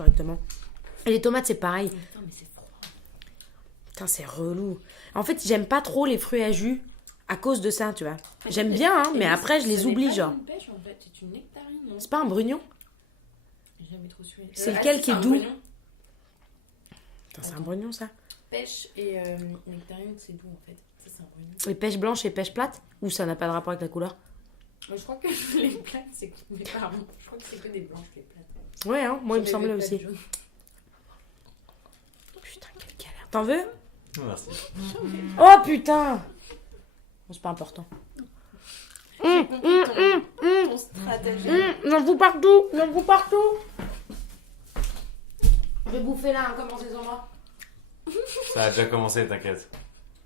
correctement. Et les tomates, c'est pareil. Putain, mais c'est froid. Putain, c'est relou. En fait, j'aime pas trop les fruits à jus à cause de ça, tu vois. J'aime bien, hein, mais après, je les oublie, genre. C'est une pêche, en fait. C'est une nectarine, non? C'est pas un brugnon? J'ai jamais trop su. C'est lequel qui est un doux? brugnon. Putain, c'est un brugnon, ça. Pêche et nectarine, c'est doux, en fait. Ça, c'est un brugnon. Et pêche blanche et pêche plate? Ou ça n'a pas de rapport avec la couleur? Moi, je crois que les plates, c'est... Mais pardon, je crois que c'est que des blanches, les plates. Ouais, hein, moi, il me J'avais semblait vu aussi. plates jaunes. Putain, quelle galère. T'en veux? Merci. Oh, putain! Bon, c'est pas important. Ton stratagème. J'en fous partout! J'en fous partout! Je vais bouffer là, hein, commencez sans moi. Ça a déjà commencé, t'inquiète.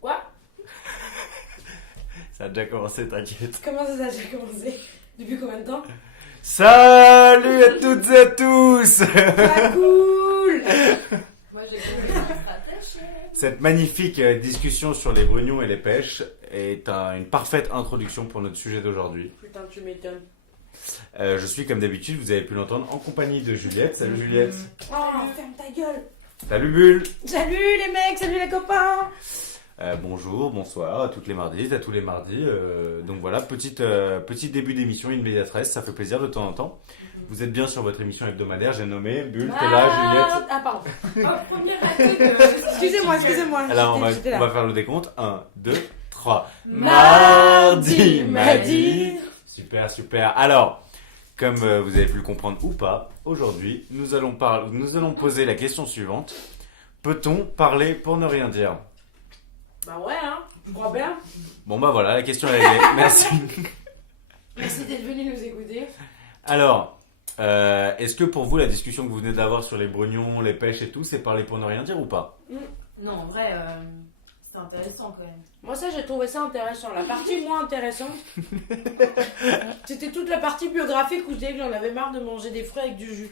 Quoi? Ça a déjà commencé, t'inquiète. Comment ça a déjà commencé? Depuis combien de temps? Salut à toutes et à tous. Pas cool! Moi, j'ai compris mon stratagème. Cette magnifique discussion sur les brugnons et les pêches est une parfaite introduction pour notre sujet d'aujourd'hui. Putain, tu m'étonnes. Je suis comme d'habitude, vous avez pu l'entendre, en compagnie de Juliette. Salut Juliette. Oh, ferme ta gueule! Salut Bulle. Salut les mecs, salut les copains! Bonjour, bonsoir à toutes les mardis, à tous les mardis. Donc voilà, petit début d'émission immédiatresse, ça fait plaisir de temps en temps. Vous êtes bien sur votre émission hebdomadaire, j'ai nommé Bulle, t'es là, Juliette. Ah, pardon. Oh, premier raté Excusez-moi. Alors on J'étais là. va faire le décompte. 1, 2, 3. Mardi. Super. Alors, comme vous avez pu le comprendre ou pas, aujourd'hui, nous allons poser la question suivante. Peut-on parler pour ne rien dire? Bah ouais, hein, je crois bien. Bon bah voilà, la question est réglée. Merci. Merci d'être venu nous écouter. Alors, est-ce que pour vous, la discussion que vous venez d'avoir sur les brugnons, les pêches et tout, c'est parler pour ne rien dire ou pas? Non, en vrai, c'est intéressant quand même. Moi ça j'ai trouvé ça intéressant. La partie moins intéressante, c'était toute la partie biographique où je disais que j'en avais marre de manger des fruits avec du jus.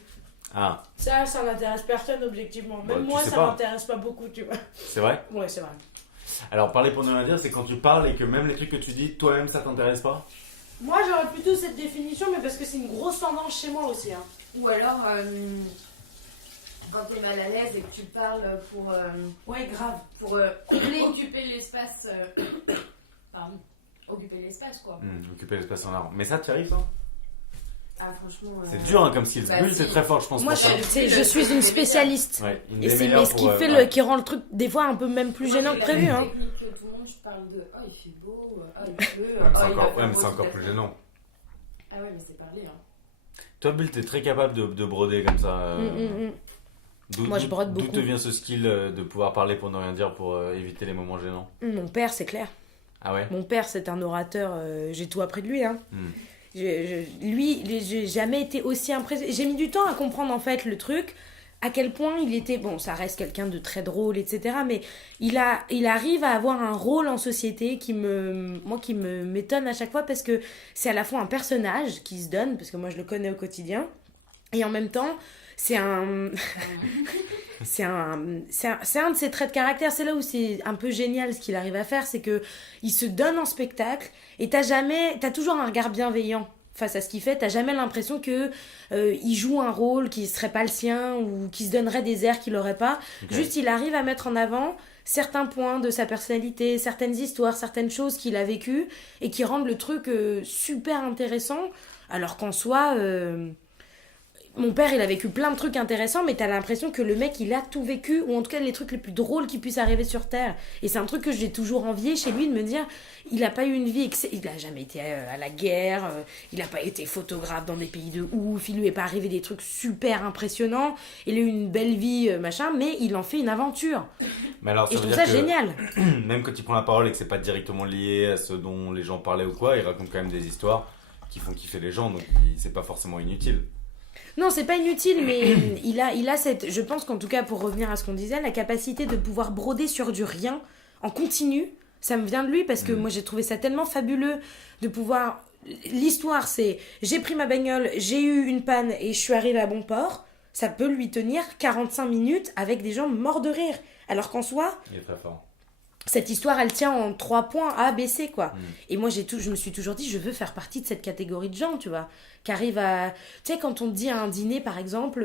Ah, Ça n'intéresse personne objectivement. Même Bah, tu moi sais ça pas. m'intéresse pas beaucoup, tu vois. c'est vrai? Ouais, c'est vrai. Alors, parler pour ne rien dire, c'est quand tu parles et que même les trucs que tu dis, toi-même, ça t'intéresse pas? Moi j'aurais plutôt cette définition, mais parce que c'est une grosse tendance chez moi aussi. Hein. Ou alors, quand t'es mal à l'aise et que tu parles pour Ouais, grave. occuper l'espace. Pardon. Occuper l'espace, quoi. Occuper l'espace en arbre. Mais ça, tu arrives, ça? Ah, franchement. C'est dur, hein, comme skills. bah, Bulle, si. c'est très fort, je pense. Moi pour ça. je suis une spécialiste. Ouais, une Et des c'est meilleures mais ce qui pour, fait ouais. qui rend le truc des fois un peu même plus gênant que prévu. Hein. Technique que tout le monde, je parle de. Oh, il fait beau. Oh, il pleut. Ouais, mais c'est oh, il va encore, faire ouais, mais beau c'est cet encore plus après-midi. gênant. Ah ouais, mais c'est parler, hein. Toi, Bulle, t'es très capable de broder comme ça. Moi, je brode D'où beaucoup. te vient ce skill de pouvoir parler pour ne rien dire pour éviter les moments gênants? Mon père, c'est clair. Ah ouais? Mon père, c'est un orateur. J'ai tout appris de lui. Hein. Hmm. Lui, j'ai jamais été aussi impressionné. J'ai mis du temps à comprendre en fait le truc, à quel point il était. Bon, ça reste quelqu'un de très drôle, etc. Mais il arrive à avoir un rôle en société qui m'étonne à chaque fois parce que c'est à la fois un personnage qui se donne, parce que moi je le connais au quotidien, et en même temps. C'est un de ses traits de caractère. C'est là où c'est un peu génial ce qu'il arrive à faire, c'est que il se donne en spectacle et t'as toujours un regard bienveillant face à ce qu'il fait. T'as jamais l'impression que il joue un rôle qui serait pas le sien ou qui se donnerait des airs qu'il aurait pas. Ok. Juste, il arrive à mettre en avant certains points de sa personnalité, certaines histoires, certaines choses qu'il a vécues et qui rendent le truc super intéressant. Alors qu'en soi. Mon père, il a vécu plein de trucs intéressants, mais t'as l'impression que le mec, il a tout vécu, ou en tout cas les trucs les plus drôles qui puissent arriver sur Terre. Et c'est un truc que j'ai toujours envié chez lui, de me dire, il a pas eu une vie, il a jamais été à la guerre, il a pas été photographe dans des pays de ouf, il lui est pas arrivé des trucs super impressionnants, il a eu une belle vie, machin, mais il en fait une aventure. Mais alors, Et je veut trouve dire ça que génial. même quand il prend la parole et que c'est pas directement lié à ce dont les gens parlaient ou quoi, il raconte quand même des histoires qui font kiffer les gens, donc c'est pas forcément inutile. Non, c'est pas inutile, mais il a cette... Je pense qu'en tout cas, pour revenir à ce qu'on disait, la capacité de pouvoir broder sur du rien, en continu, ça me vient de lui, parce que moi, j'ai trouvé ça tellement fabuleux de pouvoir... L'histoire, c'est... J'ai pris ma bagnole, j'ai eu une panne et je suis arrivée à bon port. Ça peut lui tenir 45 minutes avec des gens morts de rire. Alors qu'en soi, Il est très fort. cette histoire, elle tient en 3 points, A, B, C, quoi. Mm. Et moi, je me suis toujours dit, je veux faire partie de cette catégorie de gens, tu vois, qui arrivent à... Tu sais, quand on te dit à un dîner, par exemple,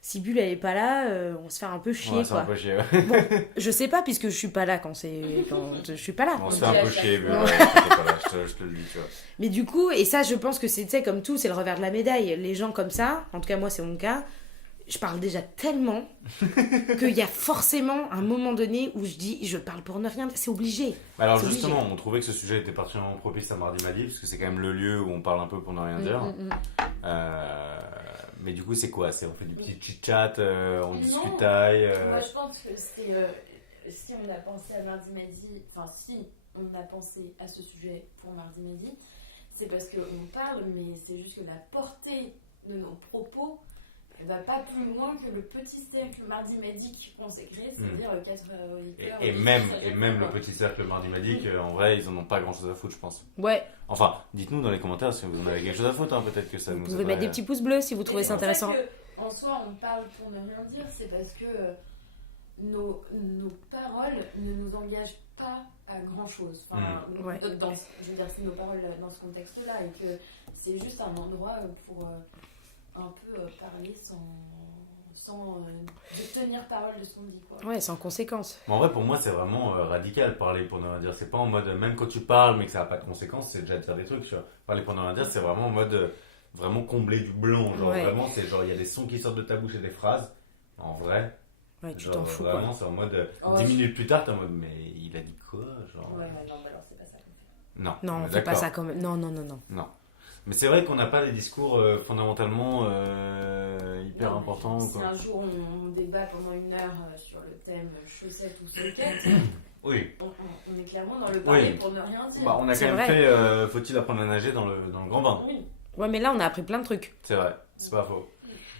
si Bulle, elle est pas là, on se fait un peu chier, Ouais, c'est un quoi. peu chier. Ouais. Bon, je sais pas, puisque je suis pas là quand je suis pas là. On se Donc, fait un peu à chaque chier, fois. mais ouais, t'inquiète pas, là, je te le dis, tu vois. Mais du coup, et ça, je pense que c'est, tu sais, comme tout, c'est le revers de la médaille. Les gens comme ça, en tout cas, moi, c'est mon cas, je parle déjà tellement qu'il y a forcément un moment donné où je dis, je parle pour ne rien dire. C'est obligé. Alors C'est justement, obligé. on trouvait que ce sujet était particulièrement propice à Mardi Madi, parce que c'est quand même le lieu où on parle un peu pour ne rien dire. Mais du coup, c'est quoi? On fait du petit chit-chat, on Non. discutaille. Moi, je pense que c'est. Si on a pensé à Mardi Madi, enfin, si on a pensé à ce sujet pour Mardi Madi, c'est parce qu'on parle, mais c'est juste que la portée de nos propos ne va pas plus loin que le petit cercle Mardi Madi qu'on s'est créé, c'est-à-dire 4 auditeurs. Et même le petit cercle Mardi Madi, en vrai, ils en ont pas grand-chose à foutre, je pense. Ouais, Enfin, dites-nous dans les commentaires si vous en avez quelque chose à foutre, hein, peut-être que ça vous nous pouvez mettre des petits pouces bleus si vous trouvez ça intéressant. En soi, on parle pour ne rien dire, c'est parce que nos paroles ne nous engagent pas à grand chose. Enfin, Ouais. je veux dire, c'est nos paroles dans ce contexte-là et que c'est juste un endroit pour un peu parler sans tenir parole de ce qu'on dit. Quoi. Ouais, sans conséquence. Mais en vrai, pour moi, c'est vraiment radical, parler pour ne rien dire. C'est pas en mode, même quand tu parles, mais que ça n'a pas de conséquences, c'est déjà de faire des trucs, tu vois. Parler pour ne rien dire, c'est vraiment en mode, vraiment combler du blanc. Genre, Ouais. vraiment, c'est genre, il y a des sons qui sortent de ta bouche et des phrases. En vrai, Ouais, tu genre, t'en fous, vraiment, quoi. c'est en mode, Oh, 10 minutes plus tard, t'es en mode, mais il a dit quoi? Genre, Ouais, non, mais alors c'est pas ça qu'on fait. Non, Non, on on est fait pas d'accord. ça quand même. Non, non, non, non. Non. Mais c'est vrai qu'on n'a pas des discours fondamentalement hyper Non, importants. Si Quoi. un jour on débat pendant 1 heure sur le thème chaussettes ou soquettes, Oui. on est clairement dans le parler Oui. pour ne rien dire. Bah, on a C'est quand même vrai. fait faut-il apprendre à nager dans le grand bain? Oui. Ouais, mais là, on a appris plein de trucs. C'est vrai, c'est pas faux.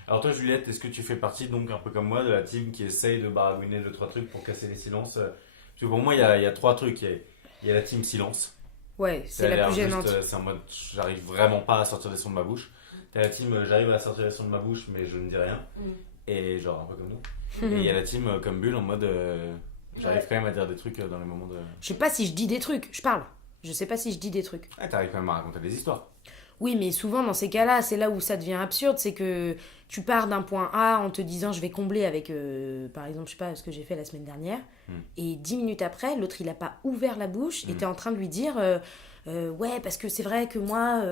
Alors toi Juliette, est-ce que tu fais partie donc un peu comme moi de la team qui essaye de baragouiner 2-3 trucs pour casser les silences? Parce que pour moi il y a 3 trucs. Il y a la team silence. Ouais, c'est Ça a la l'air plus juste, gênante. c'est en mode j'arrive vraiment pas à sortir les sons de ma bouche. T'as la team j'arrive à sortir les sons de ma bouche mais je ne dis rien. Mm. Et genre un peu comme nous. Et il y a la team comme Bulle en mode j'arrive Ouais. quand même à dire des trucs dans les moments de... Je sais pas si je dis des trucs, je parle. Je sais pas si je dis des trucs. Ah, t'arrives quand même à raconter des histoires. Oui, mais souvent dans ces cas-là, c'est là où ça devient absurde, c'est que tu pars d'un point A en te disant je vais combler avec, par exemple, je sais pas ce que j'ai fait la semaine dernière, et 10 minutes après, l'autre il a pas ouvert la bouche et t'es en train de lui dire ouais, parce que c'est vrai que moi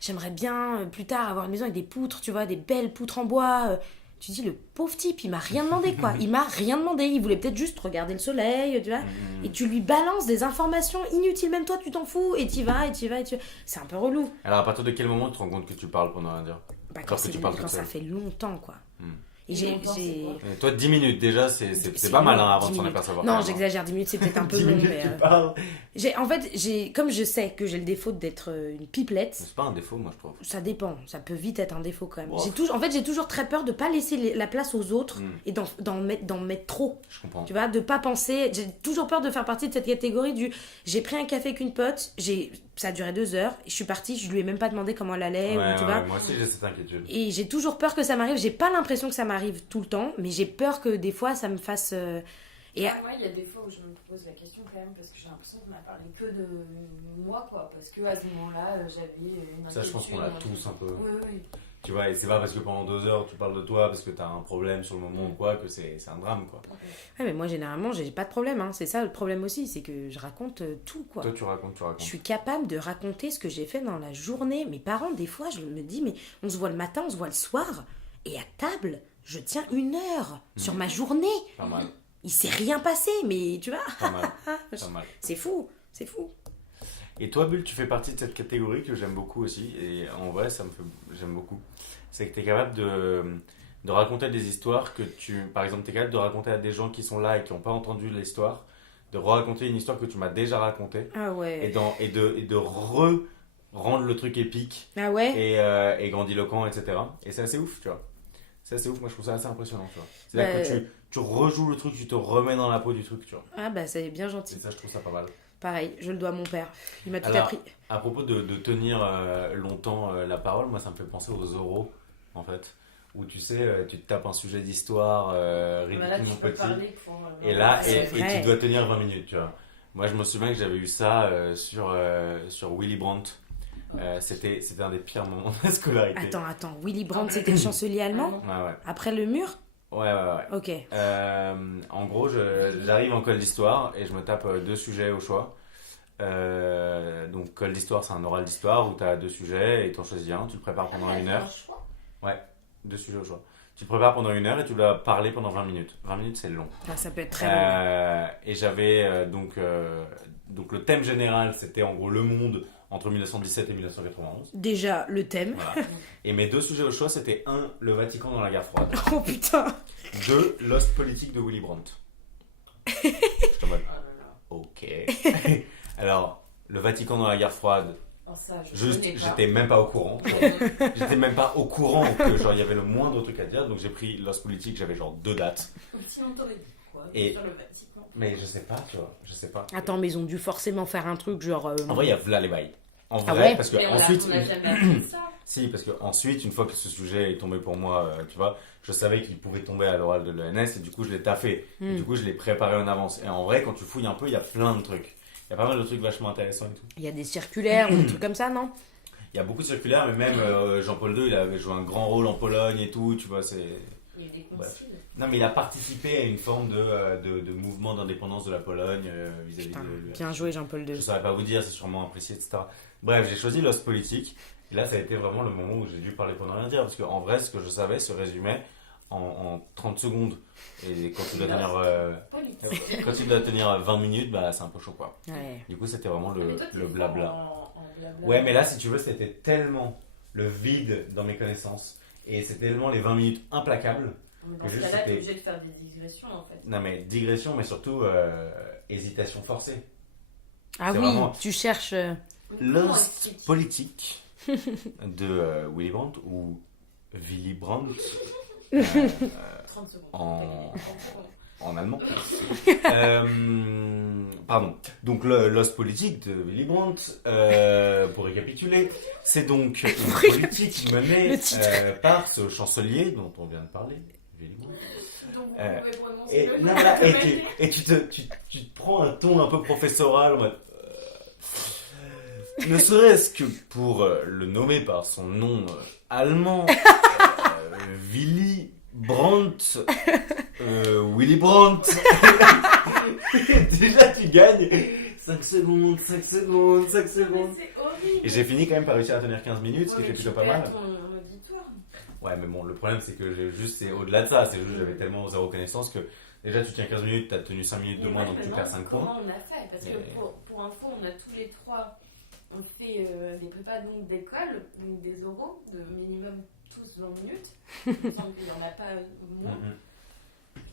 j'aimerais bien plus tard avoir une maison avec des poutres, tu vois, des belles poutres en bois. Tu dis le pauvre type, il m'a rien demandé quoi, il m'a rien demandé, il voulait peut-être juste regarder le soleil, tu vois, et tu lui balances des informations inutiles, même toi tu t'en fous, et t'y vas, et t'y vas, et t'y vas. C'est un peu relou. Alors à partir de quel moment tu te rends compte que tu parles pour ne rien dire? Bah, Genre quand que c'est- tu parles quand toute ça seule. fait longtemps, quoi. Hmm. Et Longtemps, c'est quoi Et toi 10 minutes déjà c'est c'est pas mal long, hein, avant 10 de s'en minutes. apercevoir. Non, quand même, hein. j'exagère, 10 minutes, c'est peut-être un peu 10 long, minutes mais... tu parles. En fait, comme je sais que j'ai le défaut d'être une pipelette, C'est pas un défaut moi je trouve. ça dépend, ça peut vite être un défaut quand même. Wow. En fait, j'ai toujours très peur de pas laisser la place aux autres Hmm. et d'en mettre trop. Je comprends. Tu vois, de pas penser. J'ai toujours peur de faire partie de cette catégorie du j'ai pris un café avec une pote, ça a duré 2 heures, je suis partie, je lui ai même pas demandé comment elle allait, Ouais, ou, tu ouais, vois. moi aussi j'ai cette inquiétude. Et j'ai toujours peur que ça m'arrive. J'ai pas l'impression que ça m'arrive tout le temps, mais j'ai peur que des fois ça me fasse. Et Moi, il y a des fois où je me pose la question quand même parce que j'ai l'impression qu'on a parlé que de moi, quoi. Parce que à ce moment-là, j'avais une Ça je pense qu'on l'a inquiétude. tous un peu. Oui, oui. Tu vois, et c'est pas parce que pendant 2 heures tu parles de toi parce que t'as un problème sur le moment ou quoi que c'est un drame quoi. ouais, mais moi généralement j'ai pas de problème. Hein. C'est ça le problème aussi, c'est que je raconte tout quoi. Toi tu racontes. Je suis capable de raconter ce que j'ai fait dans la journée. Mes parents, des fois, je me dis, mais on se voit le matin, on se voit le soir, et à table, je tiens 1 heure sur ma journée. Pas mal, Il s'est rien passé, mais tu vois, pas mal, pas mal. c'est fou, c'est fou. Et toi, Bulle, tu fais partie de cette catégorie que j'aime beaucoup aussi. Et en vrai, j'aime beaucoup. C'est que tu es capable de raconter des histoires que par exemple, tu es capable de raconter à des gens qui sont là et qui n'ont pas entendu l'histoire, de raconter une histoire que tu m'as déjà racontée Ah ouais. et de rendre le truc épique Ah ouais. et grandiloquent, etc. Et c'est assez ouf, tu vois. C'est assez ouf, moi je trouve ça assez impressionnant, tu vois. C'est-à-dire que tu rejoues le truc, tu te remets dans la peau du truc, tu vois. Ah bah c'est bien Et gentil. ça, je trouve ça pas mal. Pareil, je le dois à mon père. Il m'a tout Alors, appris. À propos de tenir longtemps la parole, moi ça me fait penser aux oraux, en fait. Où tu sais, tu te tapes un sujet d'histoire Là, tu ridiculement peux petit. parler pour. Et là, c'est et vrai. tu dois tenir 20 minutes, tu vois. Moi, je me souviens que j'avais eu ça sur Willy Brandt. C'était un des pires moments de la scolarité. Attends, Willy Brandt, c'était le chancelier allemand Ouais. après le mur? Ouais. Ok. En gros, j'arrive en colle d'histoire et je me tape 2 sujets au choix. Donc, colle d'histoire, c'est un oral d'histoire où tu as 2 sujets et tu en choisis un. Tu le prépares pendant 1 heure. Ouais, 2 sujets au choix. Tu te prépares pendant 1 heure et tu dois parler pendant 20 minutes. 20 minutes, c'est long. Ça peut être très long. Et j'avais donc le thème général, c'était en gros le monde entre 1917 et 1991. Déjà, le thème. Voilà. Et mes 2 sujets au choix, c'était 1, le Vatican dans la guerre froide. Oh putain. 2, l'ost politique de Willy Brandt. J'étais en mode, ok. Alors, le Vatican dans la guerre froide, j'étais même pas au courant. J'étais même pas au courant que genre il y avait le moindre truc à dire. Donc j'ai pris l'ost politique, j'avais genre 2 dates. Sinon t'aurais dit quoi Et... sur le Vatican? Mais je sais pas, tu vois, je sais pas. Attends, mais ils ont dû forcément faire un truc genre... En vrai, il y a v'là les bails. En vrai, ouais parce que Mais ensuite... on a jamais appris ça. Si, parce que ensuite, une fois que ce sujet est tombé pour moi, tu vois, je savais qu'il pouvait tomber à l'oral de l'ENS et du coup, je l'ai taffé. Et du coup, je l'ai préparé en avance. Et en vrai, quand tu fouilles un peu, il y a plein de trucs. Il y a pas mal de trucs vachement intéressants et tout. Il y a des circulaires ou des trucs comme ça, non? Il y a beaucoup de circulaires, mais même Jean-Paul II, il avait joué un grand rôle en Pologne et tout, tu vois, c'est... Il y a des Bref. conciles. Non, mais il a participé à une forme de mouvement d'indépendance de la Pologne vis-à-vis Putain, de... bien joué Jean-Paul Je II. saurais pas vous dire, c'est sûrement apprécié, etc. Bref, j'ai choisi l'os politique. Et là, ça a été vraiment le moment où j'ai dû parler pour ne rien dire. Parce qu'en vrai, ce que je savais se résumait en 30 secondes. Et quand tu dois tenir 20 minutes, bah, c'est un peu chaud, quoi. Ouais. Du coup, c'était vraiment Mais toi, le t'es blabla. fort en blabla. Ouais, mais là, si tu veux, c'était tellement le vide dans mes connaissances. Et c'était tellement les 20 minutes implacables. Mais dans ce juste, cas-là, t'es c'était- obligé de faire des digressions en fait. Non, mais digression, mais surtout hésitation forcée. Ah C'est oui, vraiment- tu cherches... Comment L'ost explique politique de Willy Brandt ou Willy Brandt 30 secondes. en- en allemand. Pardon. Donc l'ost politique de Willy Brandt, pour récapituler, c'est donc une politique menée Le titre. par ce chancelier dont on vient de parler, Willy Brandt. Donc vous Euh, pouvez prononcer Et, le non, nom. voilà, tu te prends un ton un peu professoral en mode, ne serait-ce que pour le nommer par son nom allemand, Willy Brandt, Willy Brandt. Déjà tu gagnes 5 secondes. Mais c'est horrible. Et j'ai fini quand même par réussir à tenir 15 minutes, ce qui Ouais, était mais plutôt tu pas mal. perds ton auditoire. Ouais, mais bon, le problème c'est que c'est au-delà de ça, c'est juste que j'avais tellement zéro connaissance que déjà tu tiens 15 minutes, t'as tenu 5 minutes de Mais moins, ouais, donc tu mais perds non, 5 points. Comment on a fait? Parce que Mais- pour info, on a tous les trois, on fait des prépas donc d'école, donc des oraux, de minimum tous 20 minutes. Il me semble qu'il n'y en a pas moins. Mhm.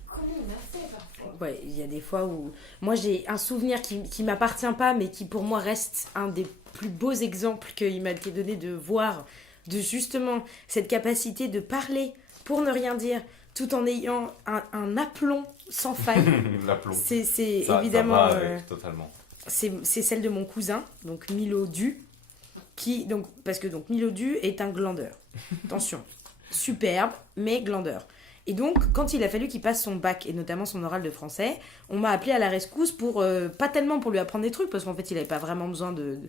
Comment on a fait parfois? Ouais, il y a des fois où... Moi, j'ai un souvenir qui m'appartient pas, mais qui pour moi reste un des plus beaux exemples qu'il m'a été donné de voir, de justement cette capacité de parler pour ne rien dire, tout en ayant un aplomb sans faille. L'aplomb. C'est Ça évidemment... va avec, totalement. c'est celle de mon cousin, donc Milo Du, parce que Milo Du est un glandeur. Attention, superbe, mais glandeur. Et donc, quand il a fallu qu'il passe son bac, et notamment son oral de français, on m'a appelé à la rescousse pour, pas tellement pour lui apprendre des trucs, parce qu'en fait, il n'avait pas vraiment besoin de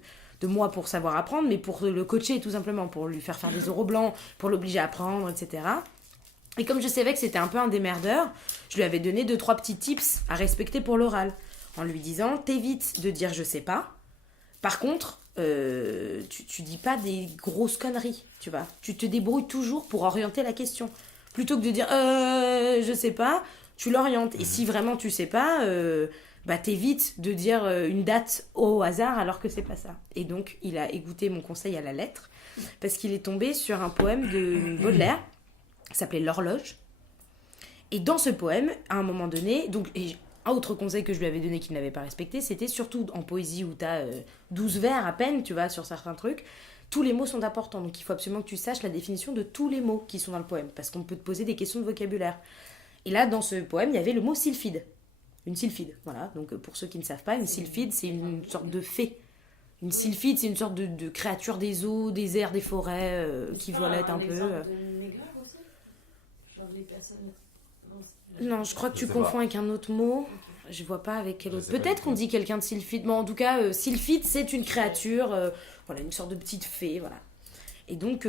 moi pour savoir apprendre, mais pour le coacher tout simplement, pour lui faire des oraux blancs, pour l'obliger à apprendre, etc. Et comme je savais que c'était un peu un démerdeur, je lui avais donné 2-3 petits tips à respecter pour l'oral, en lui disant, t'évites de dire je sais pas, par contre, tu dis pas des grosses conneries, tu vois. Tu te débrouilles toujours pour orienter la question. Plutôt que de dire je sais pas, tu l'orientes. Et si vraiment tu sais pas, t'évites de dire une date au hasard alors que c'est pas ça. Et donc, il a écouté mon conseil à la lettre parce qu'il est tombé sur un poème de Baudelaire qui s'appelait L'Horloge. Et dans ce poème, à un moment donné, un autre conseil que je lui avais donné qu'il n'avait pas respecté, c'était surtout en poésie où tu as 12 vers à peine, tu vois, sur certains trucs, tous les mots sont importants. Donc il faut absolument que tu saches la définition de tous les mots qui sont dans le poème, parce qu'on peut te poser des questions de vocabulaire. Et là, dans ce poème, il y avait le mot sylphide. Une sylphide, voilà. Donc pour ceux qui ne savent pas, une sylphide, c'est une sorte de fée. Une sylphide, c'est une sorte de créature des eaux, des airs, des forêts, qui volette un peu. exemple de maigreur aussi? Genre les personnes Non, je crois que Je tu sais confonds pas. avec un autre mot. Je vois pas avec quel Je autre. sais pas Peut-être du qu'on tout. dit quelqu'un de sylphide. Bon, en tout cas, sylphide, c'est une créature, voilà, une sorte de petite fée, voilà. Et donc,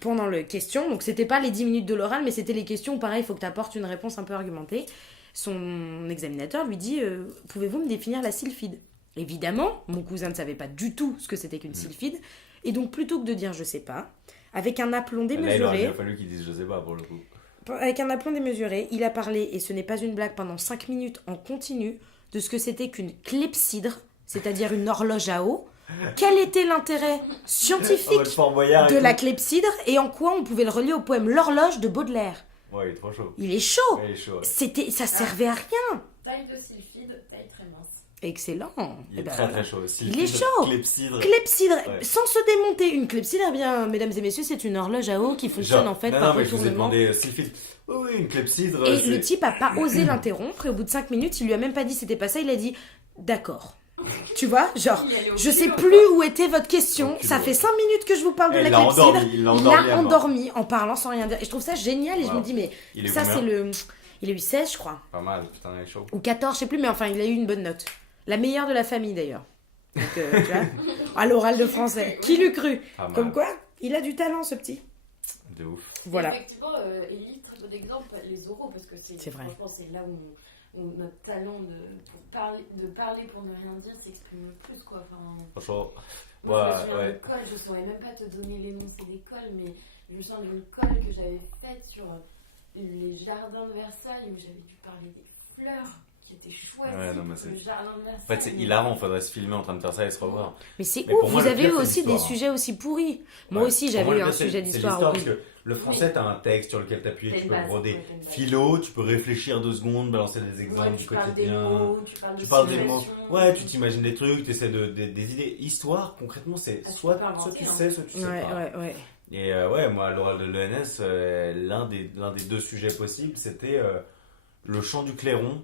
pendant les questions, donc c'était pas les 10 minutes de l'oral, mais c'était les questions où, pareil, il faut que tu apportes une réponse un peu argumentée. Son examinateur lui dit pouvez-vous me définir la sylphide? Évidemment, mon cousin ne savait pas du tout ce que c'était qu'une sylphide. Et donc, plutôt que de dire je sais pas, avec un aplomb Là, il aurait démesuré. bien fallu qu'ils disent je sais pas pour le coup. Avec un aplomb démesuré, il a parlé, et ce n'est pas une blague, pendant 5 minutes en continu, de ce que c'était qu'une clepsydre, c'est-à-dire une horloge à eau. Quel était l'intérêt En mode scientifique Fort Boyard et de la tout. clepsydre et en quoi on pouvait le relier au poème L'horloge de Baudelaire? Ouais, il est trop chaud. Il est chaud. Ouais, il est chaud. Ouais. Ça servait à rien. Taille de sylphide, taille très mince. Excellent. Il est Eh ben, très très chaud. il est chaud. Clepsydre. Clepsydre, Ouais. sans se démonter. Une clepsydre, eh bien, mesdames et messieurs, c'est une horloge à eau qui fonctionne Genre, en fait non, par mais je vous ai retournement. demandé sylphide. Oui, une clepsydre. Et c'est- le type a pas osé l'interrompre et au bout de 5 minutes, il lui a même pas dit c'était pas ça, il a dit d'accord. Tu vois, genre, Il allait au je sais culot, plus où était votre question, Au culot, ça fait ouais. 5 minutes que je vous parle de Et la il l'a clepsydre, endormi, il l'a il endormi à l'a mort. endormi en parlant sans rien dire. Et je trouve ça génial et je Wow. me dis mais Il est ça combien c'est le... Il a eu 16 je crois, Pas mal, putain, il est chaud. ou 14, je sais plus, mais enfin il a eu une bonne note. La meilleure de la famille d'ailleurs. Donc tu vois, à l'oral de français. Qui l'eût cru? Pas mal. Comme quoi, il a du talent ce petit. De ouf. Voilà. Effectivement, Élie, très bon exemple, les oraux, parce que C'est vrai. franchement, c'est là où notre talent de parler pour ne rien dire s'exprime le plus, quoi. Enfin, Franchement, moi, je me souviens ouais. d'une colle, je saurais même pas te donner l'énoncé des colles, mais je me souviens d'une colle que j'avais faite sur les jardins de Versailles, où j'avais dû parler des fleurs qui étaient choisies Ouais, non, mais pour c'est- le jardin de Versailles. En fait, c'est hilarant, faudrait se filmer en train de faire ça et se revoir. Mais c'est Mais ouf, pour moi, vous le avez pire, eu c'est aussi des l'histoire, hein. sujets aussi pourris. Moi Ouais. aussi Pour j'avais moi, eu le un pire, c'est sujet l'histoire d'histoire parce horrible. que le français, t'as un texte sur lequel t'appuies, T'as tu une peux base, broder. ouais, t'as une base. Philo, tu peux réfléchir 2 secondes, balancer des exemples Ouais, du tu parles des quotidien. mots, tu parles de Tu parles des mots. situations. Ouais, tu t'imagines des trucs, tu essaies des idées. Histoire, concrètement, c'est Ah, tu soit, peux pas soit inventer, tu hein. sais, soit tu sais Ouais, pas. ouais. Et ouais, moi, à l'oral de l'ENS, l'un des 2 sujets possibles, c'était le chant du clairon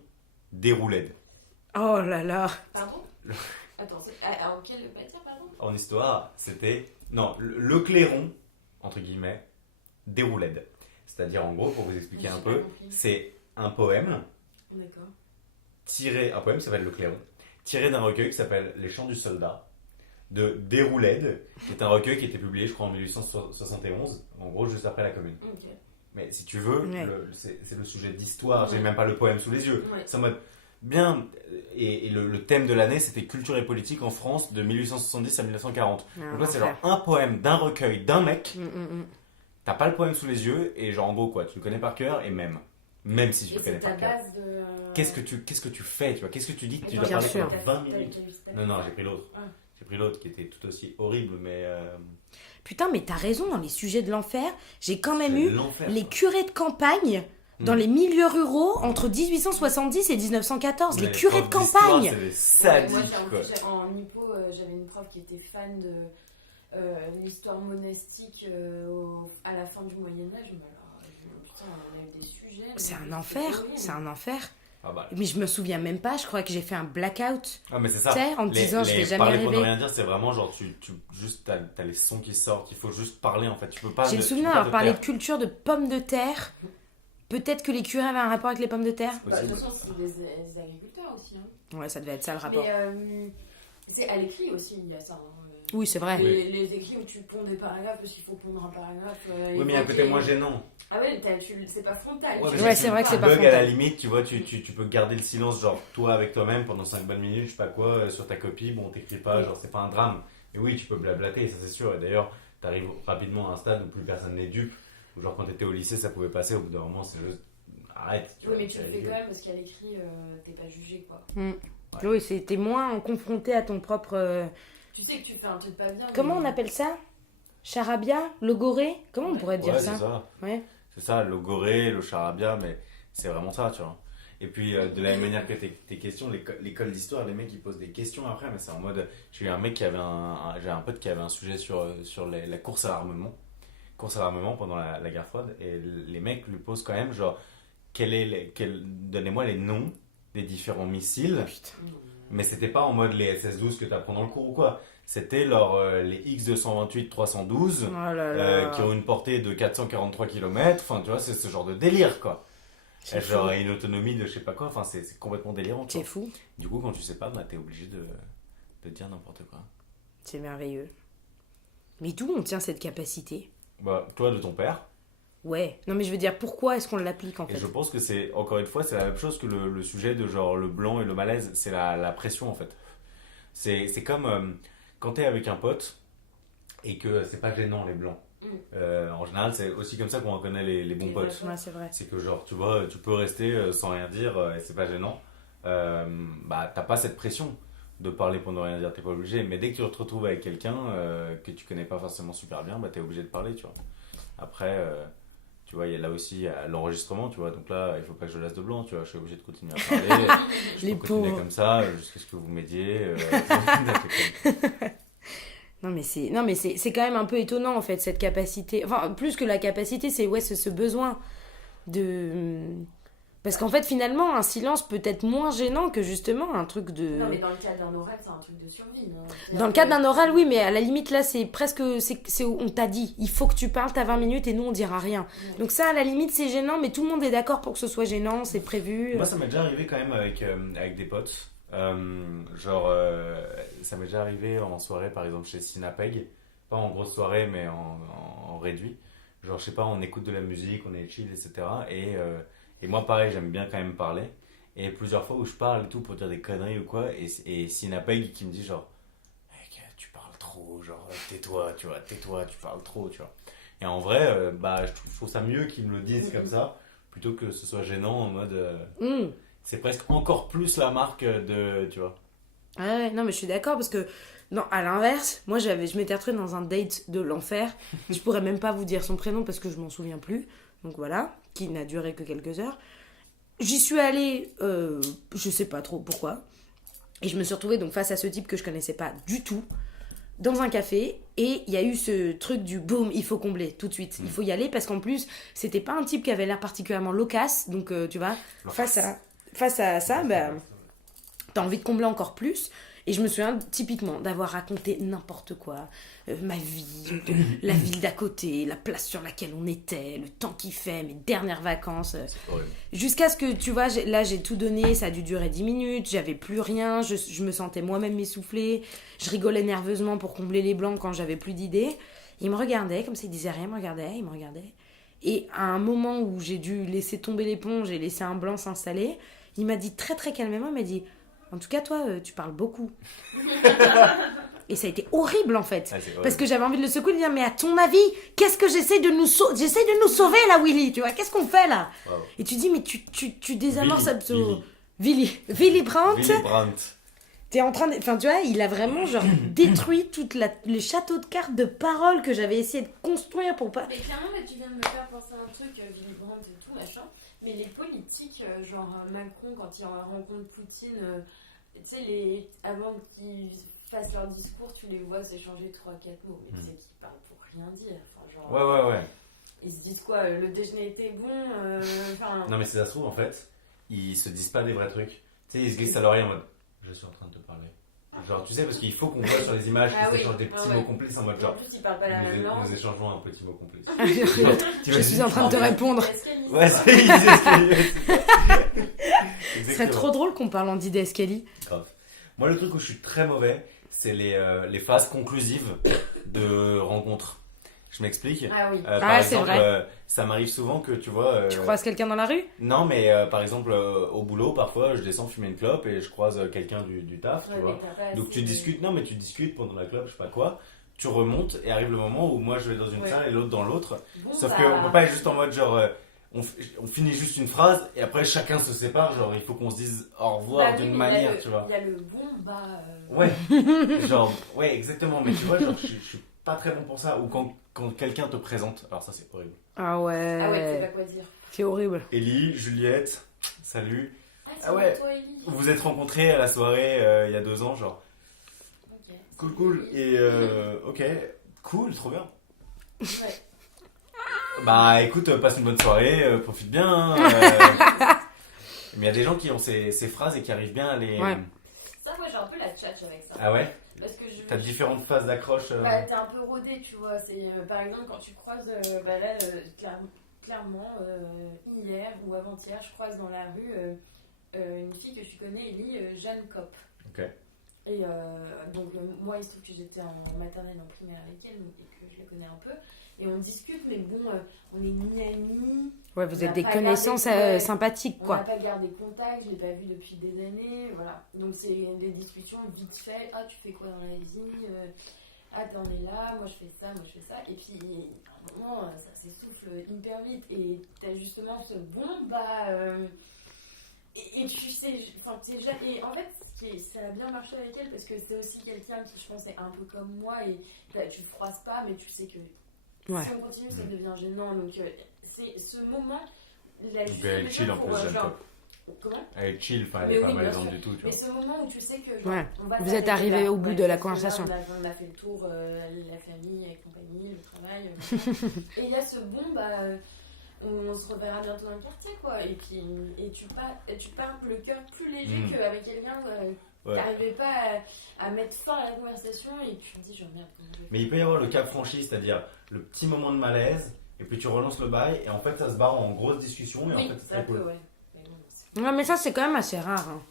déroulé. Oh là là. Pardon Attends, en quelle matière, pardon En histoire, c'était. Non, le clairon, entre guillemets, déroulé. C'est-à-dire, en gros, pour vous expliquer J'ai un pas peu, compris. c'est un poème D'accord. un poème qui s'appelle Le Clairon, tiré d'un recueil qui s'appelle Les Chants du Soldat, de Déroulède, qui est un recueil qui a été publié, je crois, en 1871, en gros, juste après la Commune. Ok. Mais si tu veux, Ouais. c'est le sujet d'histoire, j'ai Ouais. même pas le poème sous les yeux. Ouais. C'est en mode, bien, et le thème de l'année, c'était culture et politique en France de 1870 à 1940. Ah, Donc là, c'est l'enfer. genre un poème d'un recueil d'un mec, Mm. t'as pas le poème sous les yeux, et genre en gros, quoi, tu le connais par cœur, et même si tu Et le connais c'est ta par cœur. base de. Qu'est-ce que tu fais, tu vois? Qu'est-ce que tu dis que tu dois Bien parler sûr. pendant 20 minutes? Non, j'ai pris l'autre. Ah. J'ai pris l'autre qui était tout aussi horrible, mais. Putain, mais t'as raison, dans les sujets de l'enfer, j'ai quand même c'est eu l'enfer, les quoi. curés de campagne dans Mm. les milieux ruraux entre 1870 et 1914. Les Mais curés de profs d'histoire, campagne. C'est des Ouais, sadiques, moi, quoi. en hypo, j'avais une prof qui était fan de l'histoire monastique à la fin du Moyen-Âge. Mais alors, putain, on a eu des sujets. C'est mais un c'était enfer, horrible. c'est un enfer. Ah bah. Mais je me souviens même pas, je crois que j'ai fait un blackout. Ah, mais c'est ça. Tu sais, en me disant, je vais jamais parler pour ne arriver. rien dire, c'est vraiment genre, juste, t'as les sons qui sortent, il faut juste parler en fait. Tu peux pas. J'ai le tu souvenir peux pas d'avoir te parlé de taire. culture de pommes de terre. Peut-être que les curés avaient un rapport avec les pommes de terre. Bah, de toute Possible. façon, c'est des agriculteurs aussi. Hein. Ouais, ça devait être ça le rapport. Mais c'est à l'écrit aussi, il y a ça. Hein. Oui, c'est vrai. Les écrits où tu ponds des paragraphes parce qu'il faut pondre un paragraphe. Oui, mais il y a un côté moins gênant. Ah ouais, c'est pas frontal. Ouais, tu mais Ouais, sais c'est vrai que c'est pas bug à la frontal. limite, tu vois, tu peux garder le silence, genre toi avec toi-même pendant 5 bonnes minutes, je sais pas quoi, sur ta copie, bon, t'écris pas, genre c'est pas un drame. Et oui, tu peux blablater, ça c'est sûr. Et d'ailleurs, t'arrives rapidement à un stade où plus personne n'est dupe, où genre quand t'étais au lycée, ça pouvait passer, au bout d'un moment, c'est juste arrête. Oui, mais tu le fais quand même parce qu'à l'écrit, t'es pas jugé quoi. Oui, c'était moins confronté à ton propre... Tu sais que tu fais un truc pas bien. Comment on mais- appelle ça? Charabia? Logoré? Comment on pourrait dire Ouais, ça? c'est ça. Ouais. C'est ça, le goré, le charabia, mais c'est vraiment ça, tu vois. Et puis, de la même manière que tes questions, l'école d'histoire, les mecs ils posent des questions après, mais c'est en mode. J'ai eu un mec qui avait j'ai un pote qui avait un sujet sur la course à l'armement. Course à l'armement pendant la guerre froide, et les mecs lui posent quand même, genre, donnez-moi les noms des différents missiles, mais c'était pas en mode les SS-12 que t'apprends dans le cours ou quoi. C'était les X-228-312. Oh là là. Qui ont une portée de 443 km. Enfin, tu vois, c'est ce genre de délire, quoi. C'est Genre, fou. une autonomie de je sais pas quoi. Enfin, c'est complètement délirant. C'est Quoi. fou. Du coup, quand tu sais pas, bah, t'es obligé de dire n'importe quoi. C'est merveilleux. Mais d'où on tient cette capacité? Bah, toi, de ton père. Ouais. Non, mais je veux dire, pourquoi est-ce qu'on l'applique en Et fait? je pense que c'est, encore une fois, c'est la même chose que le sujet de genre le blanc et le malaise. C'est la pression, en fait. C'est comme quand t'es avec un pote et que c'est pas gênant, les blancs. En général, c'est aussi comme ça qu'on reconnaît les bons Les potes. vrais Ouais, c'est vrai. C'est que genre, tu vois, tu peux rester sans rien dire et c'est pas gênant. Bah, t'as pas cette pression de parler pour ne rien dire, t'es pas obligé. Mais dès que tu te retrouves avec quelqu'un que tu connais pas forcément super bien, bah, t'es obligé de parler, tu vois. Après, tu vois, il y a là aussi il y a l'enregistrement, tu vois. Donc là, il faut pas que je laisse de blanc, tu vois. Je suis obligé de continuer à parler. Je Les peux continuer pauvres. comme ça jusqu'à ce que vous m'aidiez. Non, mais c'est quand même un peu étonnant en fait, cette capacité. Enfin, plus que la capacité, c'est ouais, ce besoin de. Parce qu'en fait, finalement, un silence peut être moins gênant que justement un truc de. Non, mais dans le cadre d'un oral, c'est un truc de survie. Non. Dans le cadre d'un oral, oui, mais à la limite, là, c'est presque. On t'a dit, il faut que tu parles, t'as 20 minutes et nous, on dira rien. Ouais. Donc, ça, à la limite, c'est gênant, mais tout le monde est d'accord pour que ce soit gênant, c'est prévu. Moi, ça m'est déjà arrivé quand même avec des potes. Ça m'est déjà arrivé en soirée, par exemple, chez Sinapeg. Pas en grosse soirée, mais en réduit. Genre, je sais pas, on écoute de la musique, on est chill, etc. Et moi, pareil, j'aime bien quand même parler. Et plusieurs fois où je parle et tout pour dire des conneries ou quoi, et Sinapeg qui me dit genre, mec, tu parles trop, genre, tais-toi, tu vois, tais-toi, tu parles trop, tu vois. Et en vrai, bah, je trouve ça mieux qu'ils me le disent comme ça, plutôt que ce soit gênant en mode. Hum. C'est presque encore plus la marque de. Tu vois. Ah ouais, non, mais je suis d'accord parce que, non, à l'inverse, moi je m'étais retrouvée dans un date de l'enfer. Je pourrais même pas vous dire son prénom parce que je m'en souviens plus. Donc voilà, qui n'a duré que quelques heures. J'y suis allée, je sais pas trop pourquoi. Et je me suis retrouvée donc face à ce type que je connaissais pas du tout, dans un café. Et il y a eu ce truc du boum, il faut combler tout de suite. Il faut y aller parce qu'en plus, c'était pas un type qui avait l'air particulièrement loquace. Donc tu vois, face à ça, bah, t'as envie de combler encore plus. Et je me souviens typiquement d'avoir raconté n'importe quoi, ma vie, la ville d'à côté, la place sur laquelle on était, le temps qu'il fait, mes dernières vacances. C'est horrible. Jusqu'à ce que, tu vois, là j'ai tout donné, ça a dû durer 10 minutes, j'avais plus rien, je me sentais moi-même essoufflée, je rigolais nerveusement pour combler les blancs quand j'avais plus d'idées. Il me regardait, comme ça il disait rien, il me regardait. Et à un moment où j'ai dû laisser tomber l'éponge et laisser un blanc s'installer, il m'a dit très très calmement, il m'a dit... En tout cas, toi, tu parles beaucoup. Et ça a été horrible, en fait. Ah, c'est horrible. Parce que j'avais envie de le secouer et de dire, mais à ton avis, qu'est-ce que j'essaie de nous sauver, là, Willy, tu vois, qu'est-ce qu'on fait, là? Wow. Et tu dis, mais tu désamorces Willy, absolument... Willy Brandt, Willy Brandt. t'es en train de... Enfin, tu vois, il a vraiment, genre, détruit le château de cartes de paroles que j'avais essayé de construire pour pas... Mais clairement, là, tu viens de me faire penser à un truc, Willy Brandt et tout, machin. Mais les politiques, genre Macron, quand il rencontre Poutine, tu sais, avant qu'ils fassent leur discours, tu les vois s'échanger 3-4 mots. Mais tu sais qu'ils parlent pour rien dire. Enfin, genre, Ouais. ils se disent quoi, le déjeuner était bon, enfin... Non, mais si ça se trouve, en fait, ils se disent pas des vrais trucs. Tu sais, ils se glissent à l'oreille en mode je suis en train de te parler. Genre, tu sais, parce qu'il faut qu'on voit sur les images Ah qu'ils oui, s'échangent des petits ouais. mots complices en mode En genre. plus, ils parlent pas la même langue. Nous échangeons un petit mot complice. Je suis en train de te répondre. Ouais, c'est Ce serait trop drôle qu'on parle en didascalie. Grave. Moi, le truc où je suis très mauvais, c'est les phases conclusives de rencontres. Je m'explique. Ah oui. Par c'est exemple, vrai. ça m'arrive souvent que tu vois. Tu croises quelqu'un dans la rue? Non, mais par exemple, au boulot, parfois, je descends fumer une clope et je croise quelqu'un du taf, tu Ouais, vois. mais t'as pas Donc assez tu de- discutes, non, mais tu discutes pendant la clope, je sais pas quoi. Tu remontes et arrive le moment où moi je vais dans une Ouais. salle et l'autre dans l'autre. Bon, Sauf bah, qu'on peut pas être juste en mode genre. On finit juste une phrase et après chacun se sépare. Genre, il faut qu'on se dise au revoir bah oui, d'une mais il y a manière, le- tu vois. Il y a le bon, bah... Ouais, genre, ouais, exactement. Mais tu vois, genre, je suis pas très bon pour ça. Ou quand quelqu'un te présente, alors ça c'est horrible. Ah ouais. Ah ouais, tu sais pas quoi dire. C'est horrible. Ellie, Juliette, salut. C'est Ah ouais. toi, Ellie. Vous vous êtes rencontrés à la soirée il y a 2 ans, genre. Ok. Cool. Et ok, cool, trop bien. Ouais. Bah écoute, passe une bonne soirée, profite bien. hein, Mais il y a des gens qui ont ces phrases et qui arrivent bien à les. Ouais. Ça, moi, j'ai un peu la tchatche avec ça. Ah ouais. Parce que je... T'as différentes phases d'accroche. Bah, t'es un peu rodé, tu vois. C'est, par exemple, quand tu croises, bah là, clairement, hier ou avant-hier, je croise dans la rue une fille que je connais, Ellie, Jeanne Kopp. Ok. Et donc, moi, il se trouve que j'étais en maternelle, en primaire avec elle, et que je la connais un peu. Et on discute, mais bon, on est ni amis. Ouais, vous On êtes n'a des pas connaissances gardé- ouais. sympathiques, On quoi. n'a pas gardé contact, je l'ai pas vu depuis des années, voilà. Donc c'est des discussions vite fait. Ah, tu fais quoi dans la vie? Ah, t'en es là, moi je fais ça, moi je fais ça. Et puis, à un moment, ça s'essouffle hyper vite. Et t'as justement ce bon, et tu sais, enfin, et en fait, ça a bien marché avec elle parce que c'est aussi quelqu'un qui, je pense, est un peu comme moi. Et bah, tu le froisses pas, mais tu sais que Ouais. si on continue, ça devient gênant. Donc, c'est ce moment. Donc elle est chill en plus, Jeanne Kopp. Comment? Elle est chill, enfin elle Mais est oui, pas bien malaisante sûr. du tout, tu Mais vois. ce moment où tu sais que Ouais. on va Vous s'arrêter êtes arrivé là. au bout de la parce que conversation. là, on a fait le tour, la famille, avec compagnie, le travail. Machin. Et il y a ce bon, on se reverra bientôt dans le quartier, quoi. Et puis, tu pars le cœur plus léger qu'avec quelqu'un qui n'arrivait pas à mettre fin à la conversation et tu te dis, genre merde. Mais il peut y avoir le cap franchi, c'est-à-dire le petit moment de malaise, et puis tu relances le bail, et en fait ça se barre en grosse discussion, et Oui, en fait c'est ça très peut, cool. ouais. Mais bon, Ouais, mais ça, c'est quand même assez rare. Hein.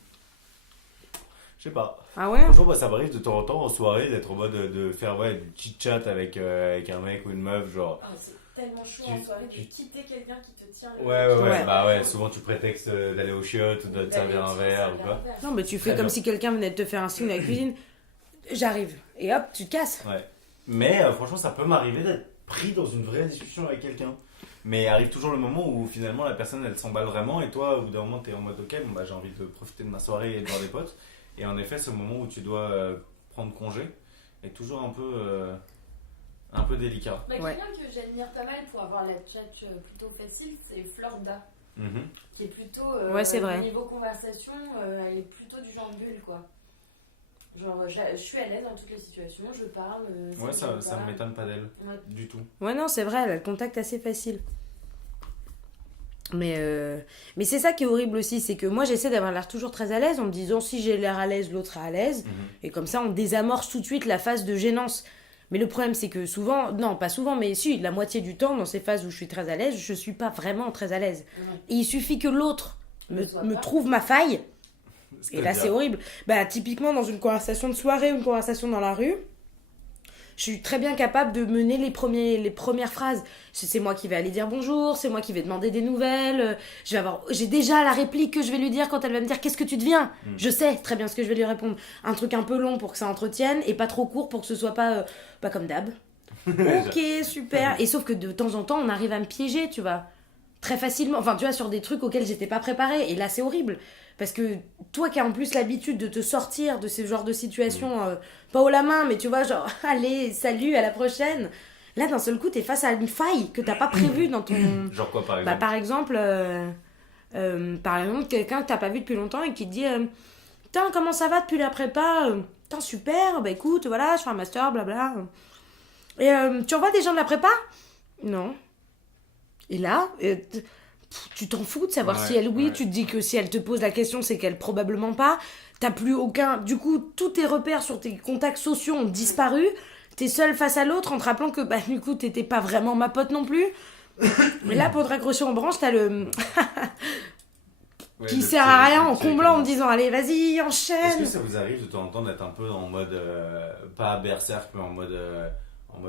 Je sais pas. Ah ouais? Franchement, ça m'arrive de temps en temps en soirée d'être en mode de faire du chit-chat avec un mec ou une meuf, genre. c'est tellement chaud en soirée de quitter quelqu'un qui te tient. Ouais. Souvent tu prétextes d'aller aux chiottes ou de te servir un verre ou quoi. Non, mais tu fais Très comme bien. si quelqu'un venait de te faire un signe à la cuisine. J'arrive. Et hop, tu te casses. Ouais. Mais franchement, ça peut m'arriver d'être pris dans une vraie discussion avec quelqu'un. Mais arrive toujours le moment où finalement la personne elle s'emballe vraiment et toi, au bout d'un moment, t'es en mode ok, bon, j'ai envie de profiter de ma soirée et de voir des potes. Et en effet, ce moment où tu dois prendre congé est toujours un peu délicat. Ouais. Quelqu'un que j'admire pas mal pour avoir la tchatch plutôt facile, c'est Florida. Mhm. Qui est plutôt. Ouais, c'est vrai. Niveau conversation, elle est plutôt du genre bulle, quoi. Genre, je suis à l'aise dans toutes les situations, je parle. Ouais, ça ne m'étonne pas d'elle. Ouais. Du tout. Ouais, non, c'est vrai, elle a le contact assez facile. Mais c'est ça qui est horrible aussi, c'est que moi j'essaie d'avoir l'air toujours très à l'aise en me disant si j'ai l'air à l'aise, l'autre est à l'aise. Mhm. Et comme ça on désamorce tout de suite la phase de gênance. Mais le problème c'est que souvent, non pas souvent, mais si, la moitié du temps dans ces phases où je suis très à l'aise, je suis pas vraiment très à l'aise. Ouais. Et il suffit que l'autre Ne soit me pas. trouve ma faille. Et là C'est-à-dire- c'est horrible. Bah typiquement dans une conversation de soirée ou une conversation dans la rue, je suis très bien capable de mener les premières phrases. C'est moi qui vais aller dire bonjour, c'est moi qui vais demander des nouvelles. J'ai déjà la réplique que je vais lui dire quand elle va me dire qu'est-ce que tu deviens. Je sais très bien ce que je vais lui répondre. Un truc un peu long pour que ça entretienne et pas trop court pour que ce soit pas comme d'hab. Ok, super. Et sauf que de temps en temps, on arrive à me piéger, tu vois. Très facilement. Enfin, tu vois, sur des trucs auxquels j'étais pas préparée. Et là, c'est horrible. Parce que toi qui as en plus l'habitude de te sortir de ce genre de situation, pas haut la main, mais tu vois, genre, allez, salut, à la prochaine. Là, d'un seul coup, t'es face à une faille que t'as pas prévue dans ton... Genre quoi par Bah, exemple? par exemple, quelqu'un que t'as pas vu depuis longtemps et qui te dit Putain, comment ça va depuis la prépa? Putain, super, bah écoute, voilà, je fais un master, blabla. Et tu envoies des gens de la prépa? Non. Et là, tu t'en fous de savoir Ouais, si elle oui, ouais. tu te dis que si elle te pose la question, c'est qu'elle probablement pas. T'as plus aucun. Du coup, tous tes repères sur tes contacts sociaux ont disparu. T'es seule face à l'autre en te rappelant que bah, du coup, t'étais pas vraiment ma pote non plus. Mais là, pour te raccrocher en branche, t'as le. Ouais, qui le sert petit- à rien le en petit comblant en me commence. disant allez, vas-y, Est-ce enchaîne. que ça vous arrive de temps en temps d'être un peu en mode, pas berserk, mais en mode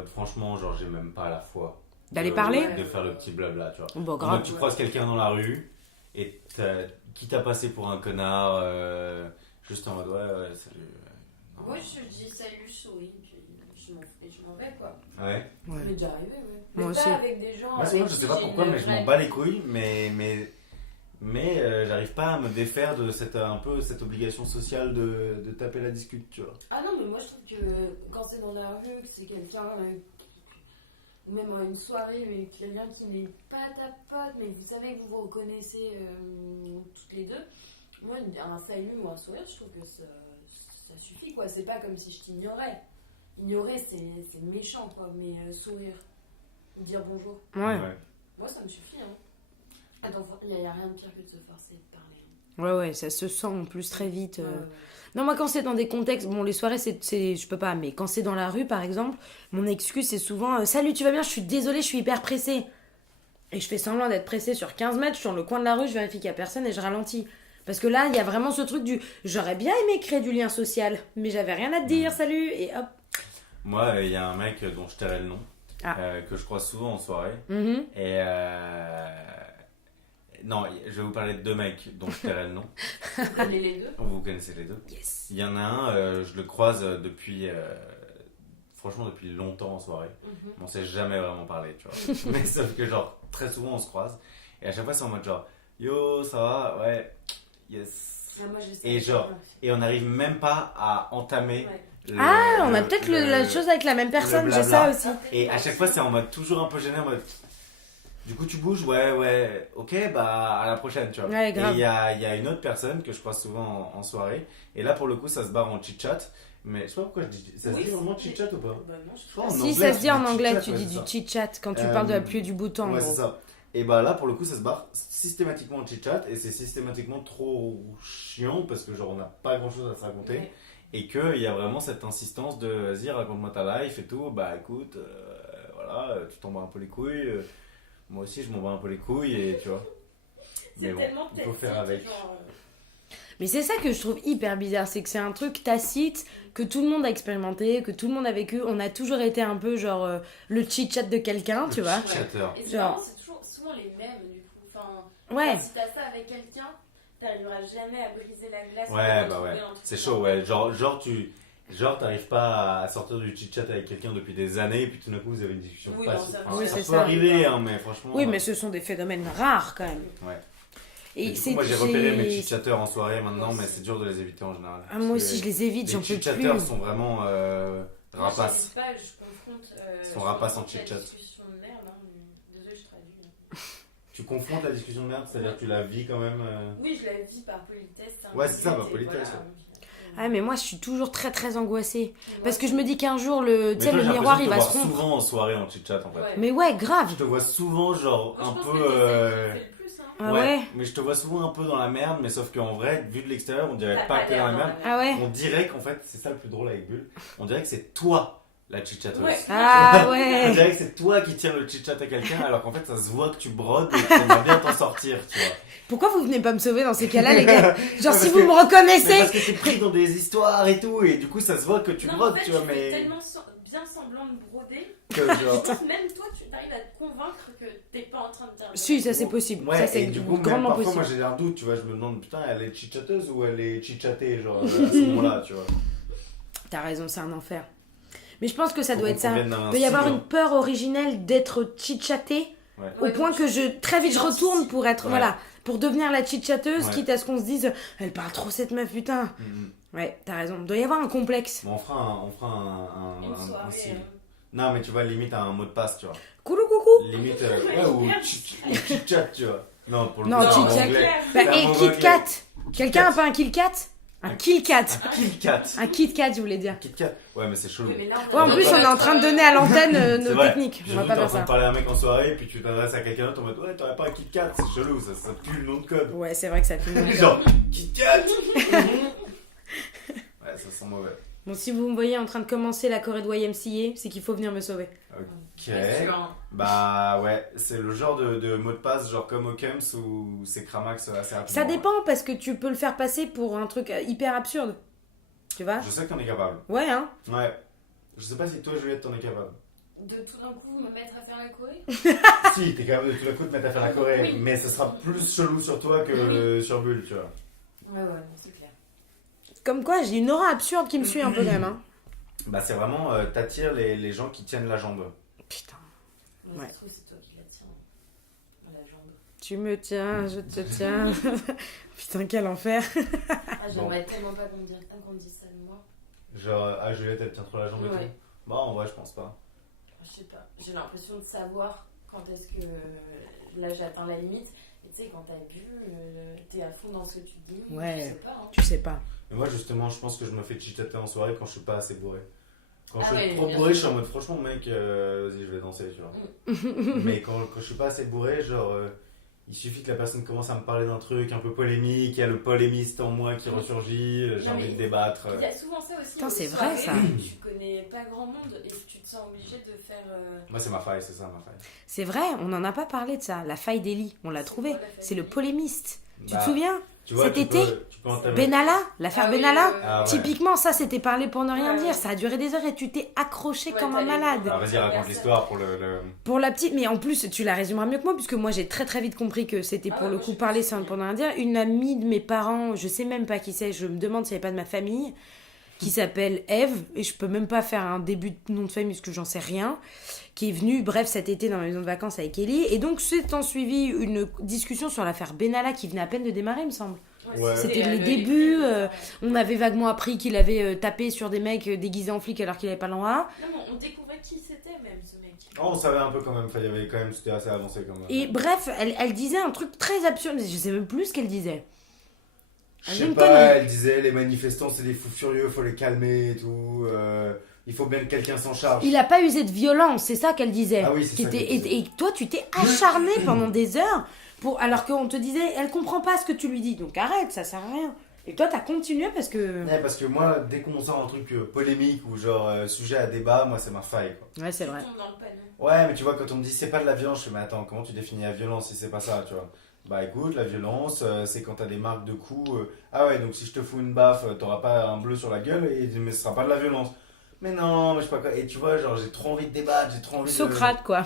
franchement, genre j'ai même pas la foi. D'aller de- parler De faire le petit blabla, tu vois. Bon, En grave. mode, tu croises quelqu'un dans la rue, et qui t'a passé pour un connard, juste en mode ouais, salut. non. Moi, je dis salut, je souris, puis je m'en vais, quoi. Ouais. Ouais. Ça m'est déjà arrivé, ouais. Moi Mais aussi. pas avec des gens. Moi, souvent, avec je sais qui pas j'ai pourquoi, une mais je m'en vraie- bats les couilles, mais j'arrive pas à me défaire de un peu cette obligation sociale de taper la discute, tu vois. Ah non, mais moi je trouve que quand c'est dans la rue, que c'est quelqu'un, ou même à une soirée, mais quelqu'un qui n'est pas ta pote, mais vous savez que vous vous reconnaissez toutes les deux, moi un salut ou un sourire, je trouve que ça suffit, quoi. C'est pas comme si je t'ignorais. Ignorer, c'est méchant, quoi, mais sourire, ou dire bonjour, Ouais. moi ça me suffit, hein. Attends, il n'y a rien de pire que de se forcer de parler. Ouais, ça se sent en plus très vite. Ouais. Non, moi, quand c'est dans des contextes, bon, les soirées, je peux pas, mais quand c'est dans la rue, par exemple, mon excuse, c'est souvent Salut, tu vas bien? Je suis désolée, je suis hyper pressée. et je fais semblant d'être pressée sur 15 mètres, je suis sur le coin de la rue, je vérifie qu'il y a personne et je ralentis. Parce que là, il y a vraiment ce truc du j'aurais bien aimé créer du lien social, mais j'avais rien à te dire, salut, et hop. Moi, il y a un mec dont je tairai le nom, Ah. que je croise souvent en soirée. Mhm. Et non, je vais vous parler de deux mecs dont je tairai le nom. Vous connaissez les deux. Vous connaissez les deux. Yes. Il y en a un, je le croise depuis, franchement, depuis longtemps en soirée. Mhm. On s'est jamais vraiment parlé, tu vois. Mais sauf que, genre, très souvent on se croise. Et à chaque fois, c'est en mode genre, yo, ça va? Ouais, yes. Ah, moi, je sais Et pas. genre, et on n'arrive même pas à entamer. Ouais. On a peut-être la chose avec la même personne, j'ai blabla. ça aussi. Et à chaque fois, c'est en mode toujours un peu gêné, en mode. Du coup, tu bouges, ouais, ok, bah à la prochaine, tu vois. Ouais, Et grave. il y a une autre personne que je croise souvent en soirée, et là pour le coup, ça se barre en chit-chat, mais je sais pas pourquoi je dis. Ça se Oui, dit vraiment c'est- chit-chat ou pas? Bah, non, je crois en Si, anglais, ça se dit on en dit anglais, chit-chat, tu ouais, dis c'est du ça. chit-chat quand tu parles de la pluie et du beau temps. en Ouais, gros. c'est ça. Et bah là, pour le coup, ça se barre systématiquement en chit-chat, et c'est systématiquement trop chiant parce que genre on n'a pas grand-chose à se raconter. Ouais. Et qu'il y a vraiment cette insistance de vas-y, raconte-moi ta life et tout. Bah écoute, voilà, tu t'en bats un peu les couilles. Moi aussi, je m'en bats un peu les couilles et tu vois. C'est Mais bon, tellement il faut tactique, faire avec. genre, Mais c'est ça que je trouve hyper bizarre, c'est que c'est un truc tacite, que tout le monde a expérimenté, que tout le monde a vécu. On a toujours été un peu genre le chit-chat de quelqu'un, tu vois. Chatter. Et c'est Genre- marrant, c'est toujours souvent les mêmes du coup. Enfin, Ouais. si t'as ça avec quelqu'un, t'arriveras jamais à briser la glace. Ouais, pour bah retrouver ouais. un truc C'est chaud, ouais. Genre, t'arrives pas à sortir du chit-chat avec quelqu'un depuis des années et puis tout d'un coup vous avez une discussion. Oui, Pas- non, ça- Oui, ça c'est peut ça. arriver, hein, mais franchement. Oui, mais ce sont des phénomènes rares quand même. Ouais. Et Et du coup, moi j'ai repéré mes chit-chatters en soirée maintenant, Moi mais aussi. c'est dur de les éviter en général. Ah, moi aussi, je les évite, j'en Les peux plus. chit-chatters sont vraiment Moi, rapaces. j'hésite pas, je confronte. Ils sont rapaces en la chit-chat. discussion de merde, hein, mais- désolée, je traduis. Tu confrontes la discussion de merde, c'est-à-dire que tu la vis quand même. Oui, je la vis par politesse. Ouais, c'est ça, par et politesse, voilà. Ah, mais moi, je suis toujours très très angoissée. Moi, Parce que je me dis qu'un jour, tu sais, toi, le j'ai miroir, l'impression il de te va se voir rompre. souvent en soirée en chit-chat en fait. Ouais. Mais ouais, grave. Je te vois souvent, genre, Moi, un je pense peu. que t'es celle qui fait le plus, hein. Ah ouais. Mais je te vois souvent un peu dans la merde, mais sauf qu'en vrai, vu de l'extérieur, on dirait T'as pas que t'es l'air dans la merde. Ah ouais. On dirait qu'en fait, c'est ça le plus drôle avec Bulle, on dirait que c'est toi la chit-chatteuse. Ouais. Ah On ouais. dirait que c'est toi qui tiens le chit-chat à quelqu'un, alors qu'en fait, ça se voit que tu brodes et que t'aimerais bien t'en sortir, tu vois. Pourquoi vous venez pas me sauver dans ces cas-là, les gars? Genre, parce si que- vous me Mais reconnaissez. parce que t'es pris dans des histoires et tout, et du coup, ça se voit que tu Non, brodes, en fait, tu vois, tu fais mais. tellement bien semblant de broder Que genre. que même toi, tu t'arrives à te convaincre que t'es pas en train de dire. Si, ça c'est possible. Ouais, Ça c'est et du coup, même grandement parfois, possible. moi j'ai un doute, tu vois, je me demande, putain, elle est chit-chatteuse ou elle est chit-chattée, genre, à ce moment-là, tu vois. T'as raison, c'est un enfer. Mais je pense que ça Faut doit qu'on être ça. convienne d'un Il peut y avoir style, une peur originelle d'être chit-chaté Ouais. au point que très vite je retourne pour être, Ouais. voilà, pour devenir la chit-chatteuse, Ouais. quitte à ce qu'on se dise, elle parle trop cette meuf, putain. Mhm. Ouais, t'as raison. Il doit y avoir un complexe. Bon, on fera un Une soirée. signe. Non, mais tu vois, limite un mot de passe, tu vois. Coucou, coucou. Limite, ouais, ou chit-chat, tu vois. Non, pour le Non, coup, c'est en chit-chat. anglais. Bah, C'est un et mot Kit anglais. Kat. Quelqu'un a Kat. pas un Kit Kat? Un Kit Kat. Un Kit Kat. Un Kit Kat, je voulais dire. Kit Kat. Ouais, mais c'est chelou. Oui, mais là, Ouais, en plus, on est en train de donner à l'antenne C'est nos vrai. techniques. On Surtout, va pas t'es en faire train de ça. parler à un mec en soirée, puis tu t'adresses à quelqu'un d'autre en mode ouais, t'aurais pas un Kit Kat, c'est chelou, ça pue le nom de code. Ouais, c'est vrai que ça fait mal. Genre, Kit Kat. Ouais, ça sent mauvais. Bon, si vous me voyez en train de commencer la Corée de YMCA, c'est qu'il faut venir me sauver. Ok. Bien sûr, hein. Bah ouais, c'est le genre de mot de passe, genre comme au Kems où c'est Cramax assez rapidement. Ça dépend parce que tu peux le faire passer pour un truc hyper absurde. Tu vois? Je sais que t'en es capable. Ouais, hein? Ouais. Je sais pas si toi, Juliette, t'en es capable. De tout d'un coup me mettre à faire la Corée. Si, t'es capable de tout d'un coup de mettre à faire la Corée, Oui. mais ce sera plus chelou sur toi que sur Bulle, tu vois. Ouais, ouais, non, c'est clair. Comme quoi, j'ai une aura absurde qui me suit un peu quand même, hein. Bah c'est vraiment, t'attires les gens qui tiennent la jambe. Putain. Moi, Ouais. je trouve que c'est toi qui la tiens à la jambe. Tu me tiens, je te tiens. Putain, quel enfer. Ah, j'aimerais tellement pas qu'on me dise ça de moi. Genre, ah Juliette, elle tient trop la jambe et Ouais. tout. Bah en vrai, je pense pas. Je sais pas. J'ai l'impression de savoir quand est-ce que là j'atteins la limite. Et tu sais, quand t'as bu, t'es à fond dans ce que tu dis. Ouais. Je sais pas. Hein. Tu sais pas. Mais moi justement, je pense que je me fais chit-chatter en soirée quand je suis pas assez bourré. Quand Ah je suis ouais, trop bien bourré, sûr. je suis en mode franchement mec, vas-y je vais danser, tu vois. Mais quand je suis pas assez bourré, genre il suffit que la personne commence à me parler d'un truc un peu polémique, il y a le polémiste en moi qui ressurgit, j'ai envie de débattre. Il y a souvent ça aussi. Putain, c'est soirées vrai, ça. où tu connais pas grand monde et tu te sens obligé de faire. Moi, c'est ma faille, c'est ça ma faille. C'est vrai, on n'en a pas parlé de ça. La faille d'Eli, on l'a trouvé. quoi, la faille C'est le d'Eli polémiste. Tu Bah, te souviens tu vois, cet tu été, tu peux entamer. Benalla, l'affaire Ah oui, Benalla. Ah ouais. Typiquement, ça, c'était parlé pour ne rien Ouais, dire. ouais. Ça a duré des heures et tu t'es accroché Ouais, comme un t'as les- malade. Ah, vas-y, raconte l'histoire pour le... Pour la petite, mais en plus, tu la résumeras mieux que moi, puisque moi, j'ai très très vite compris que c'était Ah pour ouais, le moi, coup je parler sais sans pas. pour ne rien dire. Une amie de mes parents, je sais même pas qui c'est, je me demande si elle n'est pas de ma famille, qui s'appelle Eve, et je peux même pas faire un début de nom de famille parce que j'en sais rien, qui est venue, bref, cet été dans ma maison de vacances avec Ellie, et donc c'est en suivi une discussion sur l'affaire Benalla qui venait à peine de démarrer, il me semble. Ouais. C'était les débuts, On avait vaguement appris qu'il avait tapé sur des mecs déguisés en flics alors qu'il avait pas le droit. Non, mais on découvrait qui c'était même ce mec. Oh, on savait un peu quand même, il y avait quand même, c'était assez avancé quand même. Et bref, elle disait un truc très absurde, je sais même plus ce qu'elle disait. Je J'ai sais une pas, connerie. elle disait les manifestants c'est des fous furieux, faut les calmer et tout. Il faut bien que quelqu'un s'en charge. Il a pas usé de violence, c'est ça qu'elle disait. Ah oui, c'est ça qu'elle disait. Et toi, tu t'es acharné pendant des heures pour, alors qu'on te disait, elle comprend pas ce que tu lui dis, donc arrête, ça sert à rien. Et toi, t'as continué parce que. Ouais, parce que moi, dès qu'on sort un truc polémique ou genre sujet à débat, moi c'est ma faille quoi. Ouais, c'est Tu vrai. tombes dans le panneau. Ouais, mais tu vois, quand on me dit c'est pas de la violence, je fais mais attends, comment tu définis la violence si c'est pas ça, tu vois? Bah écoute, la violence, c'est quand t'as des marques de coups. Ah ouais, donc si je te fous une baffe, t'auras pas un bleu sur la gueule, mais ce sera pas de la violence. Mais non, mais je sais pas quoi. Et tu vois, genre j'ai trop envie de débattre, j'ai trop envie de. Socrate, quoi.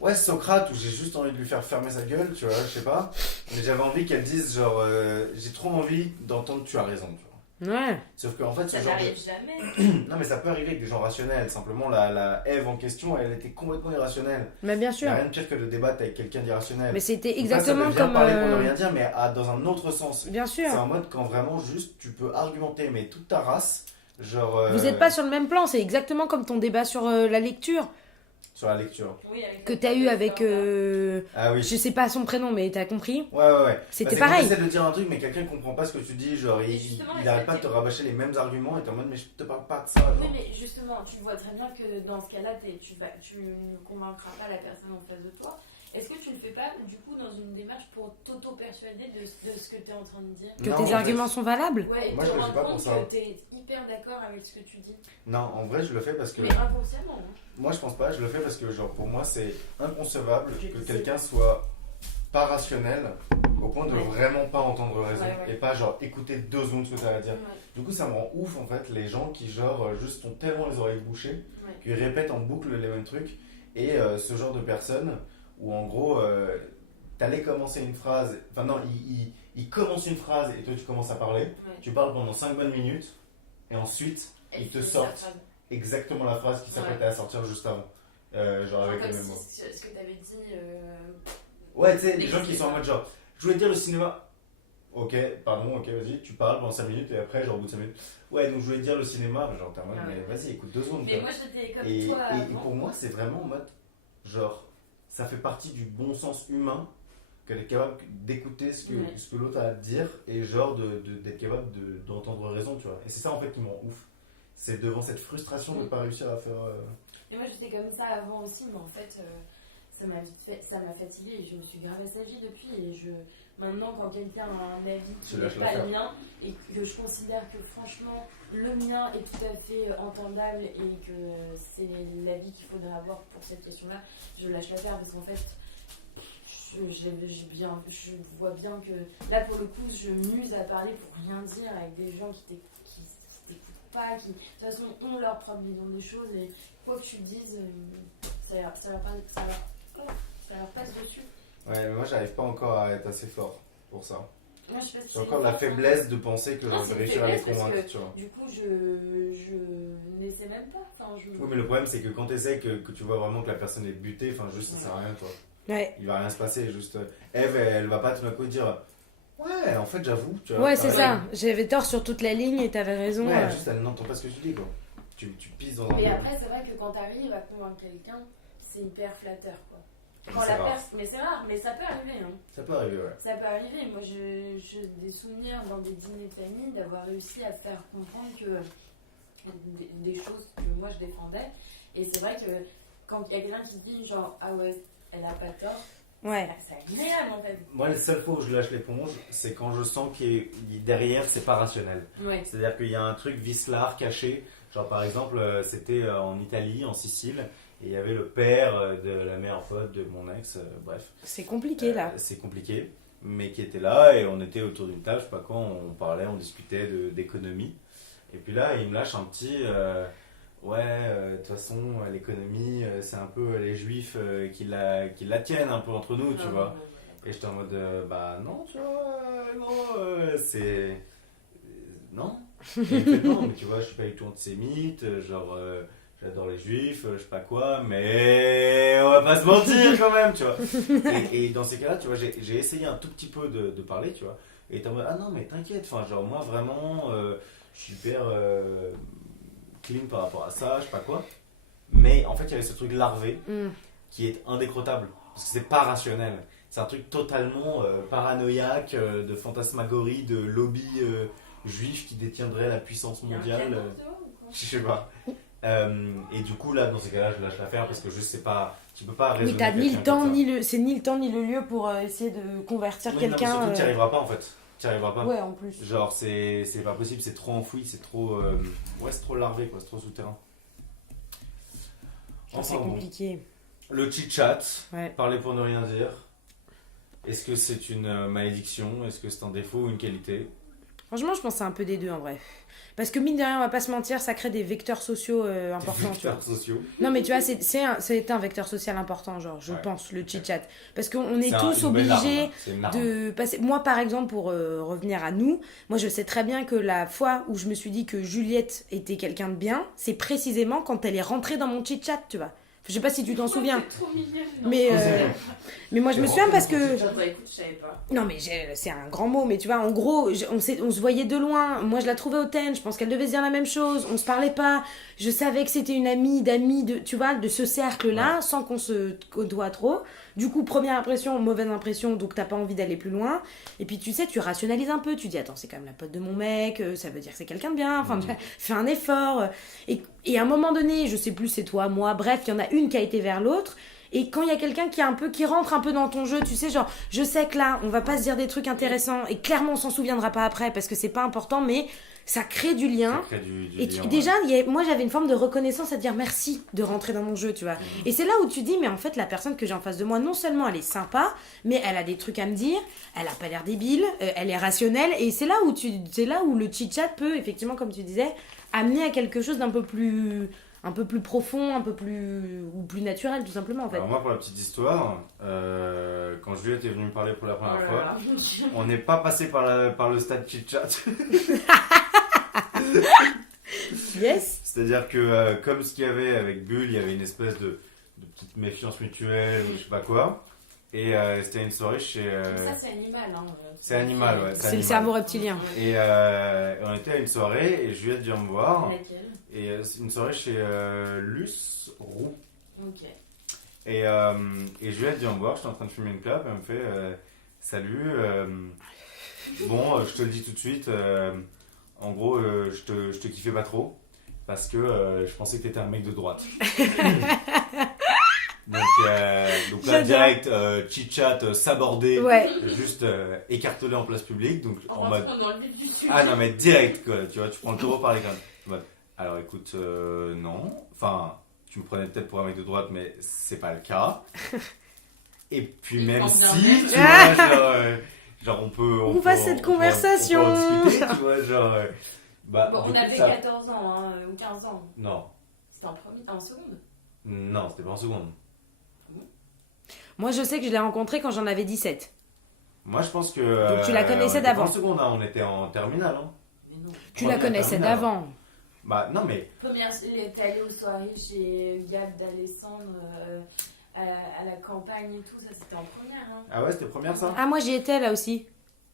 Ouais, Socrate, où j'ai juste envie de lui faire fermer sa gueule, tu vois, je sais pas. Mais j'avais envie qu'elle dise, genre, j'ai trop envie d'entendre tu as raison, tu vois. Ouais. Sauf qu'en fait, ce Ça genre n'arrive de... jamais. Non, mais ça peut arriver avec des gens rationnels. Simplement, la Ève en question, elle était complètement irrationnelle. Mais bien Il n'y sûr. a rien de pire que de débattre avec quelqu'un d'irrationnel. Mais c'était Donc là, exactement ça veut comme. bien parler pour ne rien dire, mais dans un autre sens. Bien sûr. C'est en mode quand vraiment juste tu peux argumenter, mais toute ta race, genre. Vous n'êtes pas sur le même plan, c'est exactement comme ton débat sur la lecture Sur la lecture. Oui, avec que le t'as eu avec. Ah oui. Je sais pas son prénom, mais t'as compris. Ouais. C'était Bah, c'est pareil. quand t'essaies de dire un truc, mais quelqu'un comprend pas ce que tu dis, genre Et il justement, il il arrête faut pas de te dire- rabâcher les mêmes arguments et t'es en mode mais je te parle pas de ça. Oui, Genre. mais justement, tu vois très bien que dans ce cas-là, tu ne convaincras pas la personne en face de toi. Est-ce que tu le fais pas, du coup, dans une démarche pour t'auto-persuader de ce que tu es en train de dire? Que Non, tes en fait- arguments sont valables. Ouais, et Moi, te je le fais rendre pas pour compte ça. que tu es hyper d'accord avec ce que tu dis. Non, en vrai je le fais parce que Mais inconsciemment. Hein. moi je pense pas, je le fais parce que genre pour moi c'est inconcevable Je que sais. quelqu'un soit pas rationnel au point de Ouais. vraiment pas entendre raison Ouais. et pas genre écouter 2 secondes ce que ça va dire. Ouais, Du coup ça me rend ouf en fait les gens qui genre juste ont tellement les oreilles bouchées ouais. qu'ils répètent en boucle les mêmes trucs et ce genre de personnes où en gros t'allais commencer une phrase, enfin non il commence une phrase et toi tu commences à parler, Ouais. tu parles pendant 5 bonnes minutes et ensuite Elle ils te finit sa sortent phrase. exactement la phrase qui s'apprêtait à sortir juste avant. Genre Genre avec comme les mêmes mots. si ce que tu avais dit. Ouais, tu sais, les Des gens qui sont en mode genre, je voulais dire le cinéma. Ok, pardon, ok, vas-y, tu parles pendant 5 minutes et après, genre au bout de 5 minutes. Ouais, donc je voulais dire le cinéma, genre t'es en mode, Ah ouais. mais vas-y, écoute 2 secondes. Mais tu vois. moi, j'étais comme Et, toi et avant. pour moi, c'est vraiment en mode, genre, ça fait partie du bon sens humain qu'elle est capable d'écouter ce Ouais. ce que l'autre a à dire et genre d'être capable d'entendre raison, tu vois. Et c'est ça en fait qui me rend ouf. C'est devant cette frustration de ne pas réussir à faire. Et moi, j'étais comme ça avant aussi, mais en fait, ça m'a fatiguée et je me suis grave assagie depuis. Et maintenant, quand quelqu'un a un avis qui Tu n'est lâches pas l'affaire. le mien et que je considère que franchement, le mien est tout à fait entendable et que c'est l'avis qu'il faudrait avoir pour cette question-là, je lâche l'affaire parce qu'en fait, je vois bien que là, pour le coup, je m'use à parler pour rien dire avec des gens qui t'écoutent pas, qui de toute façon ont leur propre vision des choses et quoi que tu dises, ça leur passe dessus. Ouais, mais moi j'arrive pas encore à être assez fort pour ça. Moi, je sais pas si J'ai c'est encore une la force, faiblesse de penser que Non, je c'est vais une réussir à les faiblesse parce convaincre, que- tu vois. Du coup, je n'essaie même pas. Enfin, Oui, mais le problème c'est que quand tu essaies que tu vois vraiment que la personne est butée, enfin juste ça sert à rien quoi. Ouais. Il va rien se passer, juste Eve elle va pas tout d'un coup dire ouais, en fait j'avoue, tu vois. Ouais, t'as c'est raison. ça. J'avais tort sur toute la ligne et t'avais raison. Ouais, juste elle n'entend pas ce que tu dis quoi. Tu pisses dans un Mais mur. après, c'est vrai que quand t'arrives à convaincre quelqu'un, c'est hyper flatteur, quoi. Quand C'est la rare. mais c'est rare, mais ça peut arriver, hein. Ça peut arriver, ouais. Ça peut arriver. Moi, j'ai des souvenirs dans des dîners de famille d'avoir réussi à faire comprendre que des choses que moi je défendais. Et c'est vrai que quand il y a quelqu'un qui dit genre ah ouais, elle a pas tort, Ouais. C'est agréable en fait. Moi, les seules fois où je lâche l'éponge, c'est quand je sens que derrière, c'est pas rationnel. Ouais. C'est-à-dire qu'il y a un truc vicelard caché. Genre, par exemple, c'était en Italie, en Sicile, et il y avait le père de la meilleure pote de mon ex, bref. C'est compliqué là. C'est compliqué, mais qui était là, et on était autour d'une table, je sais pas quoi, on parlait, on discutait d'économie. Et puis là, il me lâche un petit. Ouais, de toute façon, l'économie, c'est un peu les juifs qui la tiennent un peu entre nous, tu vois. Et j'étais en mode, bah non, tu vois, non, c'est. Non. Et il me fait, non, mais tu vois, je suis pas du tout antisémite, genre, j'adore les juifs, je sais pas quoi, mais on va pas se mentir quand même, tu vois. Et dans ces cas-là, tu vois, j'ai essayé un tout petit peu de parler, tu vois. Et t'es en mode, ah non, mais t'inquiète, enfin, genre, moi vraiment, je suis hyper clean par rapport à ça, je sais pas quoi. Mais en fait, il y avait ce truc larvé qui est indécrottable, parce que c'est pas rationnel. C'est un truc totalement paranoïaque, de fantasmagorie, de lobby juif qui détiendrait la puissance mondiale. Je sais pas. Et du coup, là, dans ces cas-là, je lâche l'affaire parce que je sais pas, tu peux pas raisonner. Oui, t'as ni le temps, comme ça. c'est ni le temps ni le lieu pour essayer de convertir Oui, non, mais quelqu'un. surtout, t'y arriveras pas en fait. T'y arriveras pas. Ouais, en plus. Genre, c'est pas possible, c'est trop enfoui, c'est trop. Ouais, c'est trop larvé, quoi, c'est trop souterrain. C'est Enfin, bon. compliqué. Le chit-chat, Ouais. parler pour ne rien dire. Est-ce que c'est une malédiction? Est-ce que c'est un défaut ou une qualité? Franchement, je pense que c'est un peu des deux en vrai. Parce que mine de rien, on va pas se mentir, ça crée des vecteurs sociaux importants. Des Tu vois. vecteurs sociaux. Non, mais tu vois, c'est un vecteur social important, genre, je Ouais. pense, le chit-chat. Parce qu'on est tous une belle obligés arme, c'est une arme. de passer. Moi, par exemple, pour revenir à nous, moi, je sais très bien que la fois où je me suis dit que Juliette était quelqu'un de bien, c'est précisément quand elle est rentrée dans mon chit-chat, tu vois. Je sais pas si tu t'en souviens. C'est trop mignon. Mais moi, je me souviens parce que. Attends, écoute, je savais pas. Non, mais c'est un grand mot, mais tu vois, en gros, on se voyait de loin. Moi, je la trouvais hautaine, je pense qu'elle devait se dire la même chose. On se parlait pas. Je savais que c'était une amie d'amis, tu vois, de ce cercle-là, sans qu'on se côtoie trop. Du coup, première impression, mauvaise impression, donc t'as pas envie d'aller plus loin. Et puis, tu sais, tu rationalises un peu. Tu dis, attends, c'est quand même la pote de mon mec, ça veut dire que c'est quelqu'un de bien. Enfin, fais un effort. Et à un moment donné, je sais plus, c'est toi, moi, bref, il y en a une qui a été vers l'autre. Et quand il y a quelqu'un qui rentre un peu dans ton jeu, tu sais, genre, je sais que là, on va pas se dire des trucs intéressants et clairement, on s'en souviendra pas après parce que c'est pas important, mais ça crée du lien. Ça crée du Et lien, déjà, moi, j'avais une forme de reconnaissance à dire merci de rentrer dans mon jeu, tu vois. Et c'est là où tu dis, mais en fait, la personne que j'ai en face de moi, non seulement elle est sympa, mais elle a des trucs à me dire, elle a pas l'air débile, elle est rationnelle, et c'est là où le chit-chat peut, effectivement, comme tu disais, amener à quelque chose d'un peu plus profond, ou plus naturel, tout simplement, en fait. Alors moi, pour la petite histoire, quand Juliette est venue me parler pour la première Oh fois, là là. on n'est pas passé par le stade chit-chat. Yes. C'est-à-dire que, comme ce qu'il y avait avec Bull, il y avait une espèce de petite méfiance mutuelle ou je sais pas quoi. Et c'était une soirée chez. Ça, c'est animal. Hein. C'est animal, ouais. C'est le cerveau reptilien. Et on était à une soirée et Juliette vient me voir. Laquelle? Et c'est une soirée chez Luce Roux. Ok. Et Juliette vient me voir, j'étais en train de fumer une clope, elle me fait salut, bon, je te le dis tout de suite, en gros, je te kiffais pas trop, parce que je pensais que t'étais un mec de droite. donc là, J'adore. direct, chit-chat, s'aborder, Ouais. juste écartelé en place publique, donc en En mode... rentrant dans le vif du sujet. Ah non mais direct quoi, tu vois, tu prends le taureau par les cornes. En mode, alors écoute, non, enfin, tu me prenais peut-être pour un mec de droite, mais c'est pas le cas. Et puis Il même prend si, bien. tu vois, genre on peut... On va cette conversation. On peut en discuter, tu vois, genre... bah, Bon, du on coup, avait ça- 14 ans, hein, ou 15 ans. Non, C'était en seconde. non, c'était pas en seconde. Moi, je sais que je l'ai rencontrée quand j'en avais 17. Moi je pense que... Donc, tu la connaissais on était pas d'avant. en seconde, hein, on était en terminale. Hein. Mais non. Tu la Première connaissais terminale. d'avant. Bah non mais... Première, t'es allée aux soirées chez Gab d'Alessandre à la campagne et tout, ça c'était en première. Hein. Ah ouais, c'était première ça. Ah, moi, j'y étais là aussi.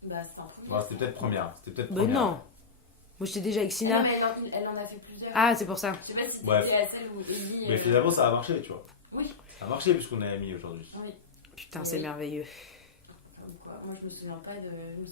Bah, c'était en première. Bon, c'était peut-être première. C'était peut-être Ben première. non. Moi, j'étais déjà avec Ah, Sina. mais elle en a fait plusieurs. Ah, c'est pour ça. Je sais pas si t'étais Bref. à celle où Ellie. Mais finalement ça a marché, tu vois. Oui. Ça a marché puisqu'on est amis aujourd'hui. Putain, c'est Oui. merveilleux. Comme quoi. Moi, je me souviens pas de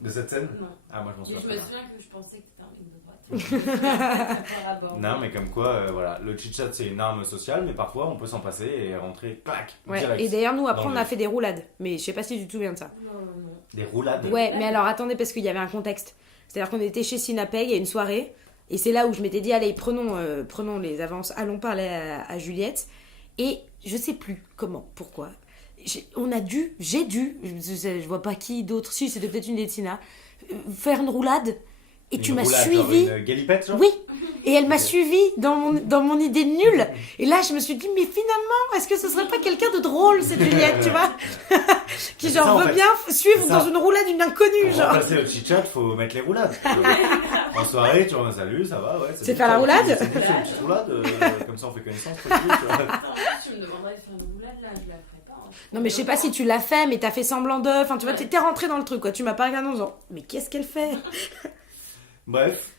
De cette scène? Non. Ah, moi je m'en Et souviens je pas. me souviens que je pensais que t'étais un mec de droite. Par rapport. Non, mais comme quoi, voilà, le chit-chat c'est une arme sociale, mais parfois on peut s'en passer et rentrer, clac, Ouais, direct. et d'ailleurs, nous, après, Dans on le- a fait des roulades. Mais je sais pas si tu te souviens de ça. Non, non. Des roulades. Ouais, mais alors attendez, parce qu'il y avait un contexte. C'est-à-dire qu'on était chez Sinapay, il y a une soirée, et c'est là où je m'étais dit, allez, prenons les avances, allons parler à Juliette. Et je sais plus comment, pourquoi. J'ai dû, je vois pas qui d'autre, si c'était peut-être une des Tina, faire une roulade, et Une tu m'as roulade, suivi. genre une galipette, genre? Oui, et elle m'a suivi dans mon idée nulle. Et là, je me suis dit, mais finalement, est-ce que ce serait pas quelqu'un de drôle, cette Juliette, tu vois qui C'est genre ça, en veut fait. bien suivre C'est ça. dans une roulade une inconnue, Pour genre. remplacer le chit-chat, faut mettre les roulades. En soirée, tu vois, salut, ça va, ouais. C'est faire la roulade? C'est une petite roulade, comme ça on fait connaissance, tranquille, tu vois. Attends, en plus, tu me demanderais de faire une roulade là, je la ferais pas. Hein. Non, mais je sais pas si tu l'as fait, mais t'as fait semblant de. Enfin, tu vois, t'es rentré dans le truc, quoi. Tu m'as pas regardé en disant, mais qu'est-ce qu'elle fait? Bref,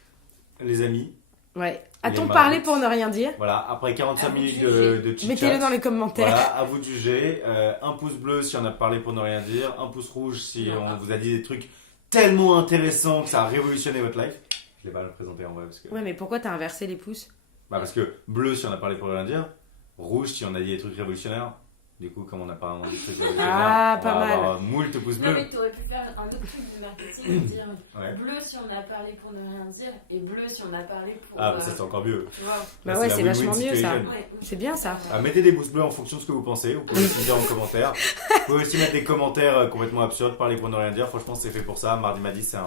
les amis, Ouais. Il A-t-on est parlé marrant. pour ne rien dire? voilà, après 45 À vous de minutes juger. de chit-chat. Mettez-le dans les commentaires. Voilà, à vous de juger. Un pouce bleu si on a parlé pour ne rien dire. Un pouce rouge si Non. on vous a dit des trucs tellement intéressants que ça a révolutionné votre life. Je l'ai pas présenté en vrai parce que. Ouais, mais pourquoi t'as inversé les pouces? Bah parce que bleu si on a parlé pour ne rien dire. Rouge si on a dit des trucs révolutionnaires. Du coup, comme on n'a pas vraiment dit des trucs révolutionnaires, Ah, on pas va mal. avoir moult pouces Non, bleus. mais t'aurais pu faire un autre truc de marketing et dire Ouais. bleu si on a parlé pour ne rien dire et bleu si on a parlé pour. Ah, bah ça c'est encore mieux. Tu vois. Bah Là, ouais, la c'est win-win vachement mieux, ça. situation. Ouais. C'est bien, ça. Ah, mettez des pouces bleus en fonction de ce que vous pensez. Vous pouvez aussi dire en commentaire. Vous pouvez aussi mettre des commentaires complètement absurdes. Parler pour ne rien dire. Franchement, c'est fait pour ça. Mardi Madi, c'est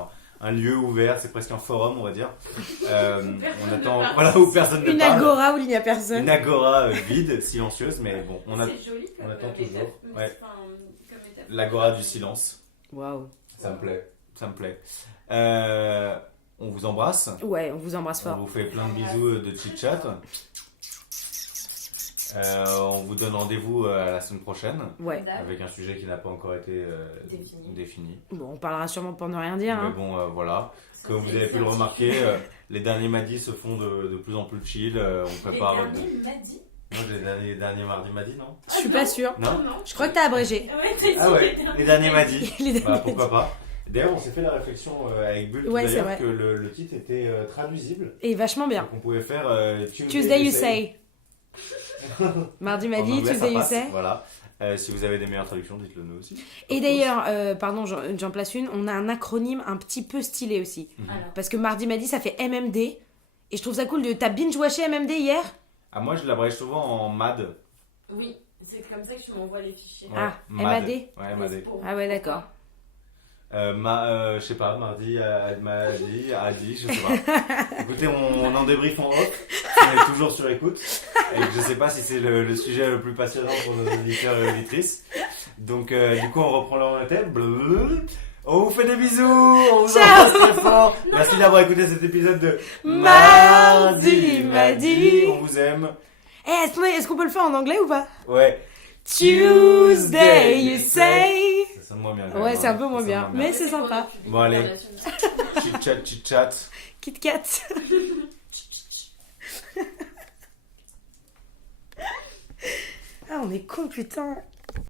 un lieu ouvert. C'est presque un forum, on va dire. On attend. Voilà, où personne ne Une parle. agora où il n'y a personne. Une agora vide, silencieuse, mais bon, C'est joli comme on attend étape. toujours. Ouais. Enfin, comme étape. l'agora du silence. Waouh. Ça me plaît. Ça me plaît. On vous embrasse. Ouais, on vous embrasse On fort. vous fait plein de bisous de chit-chat. On vous donne rendez-vous à la semaine prochaine Ouais. avec un sujet qui n'a pas encore été défini. Bon, on parlera sûrement pour ne rien dire. Mais Hein. bon, voilà. Comme vous avez pu le remarquer, les derniers madis se font de plus en plus chill. On prépare. Les derniers m'a dit. Non, les derniers mardis madis, non? Je suis pas sûre. Non? Je crois que t'as abrégé. Ouais, t'as dit Ah ouais, les derniers madis. Les derniers Bah, pourquoi pas. D'ailleurs, on s'est fait la réflexion avec Bull Ouais, c'est d'ailleurs vrai. que le titre était traduisible. Et vachement bien. Donc on pouvait faire Tuesday you say. Mardi En m'a dit, anglais, ça Tuesday you passe. say. Voilà. Si vous avez des meilleures traductions, dites-le nous aussi. Et d'ailleurs, pardon, j'en place une, on a un acronyme un petit peu stylé aussi. Alors, Parce que mardi m'a dit, ça fait MMD. Et je trouve ça cool de. T'as binge-watché MMD hier? Ah, moi, je l'abrège souvent en MAD. oui, c'est comme ça que tu m'envoies les fichiers. Ouais, Ah, MAD. MAD. Ouais, Mais MAD. c'est pour- Ah ouais, d'accord. Je sais pas, mardi, Adi, je sais pas. Écoutez, on en débrief en off. On est toujours sur écoute. Et je sais pas si c'est le sujet le plus passionnant pour nos auditeurs et auditrices. Donc, du coup, on reprend leur thème. On vous fait des bisous. On vous embrasse très fort. Merci d'avoir écouté cet épisode de Mardi Madi. On vous aime. Eh, est-ce qu'on peut le faire en anglais ou pas? Ouais. Tuesday you say. Ça sonne moins bien. quand Ouais, même, c'est un hein. peu moins Ça sonne bien. Mais c'est sympa. Bon, allez. Chit chat, chit chat. Kit Kat. Ah, on est con, putain.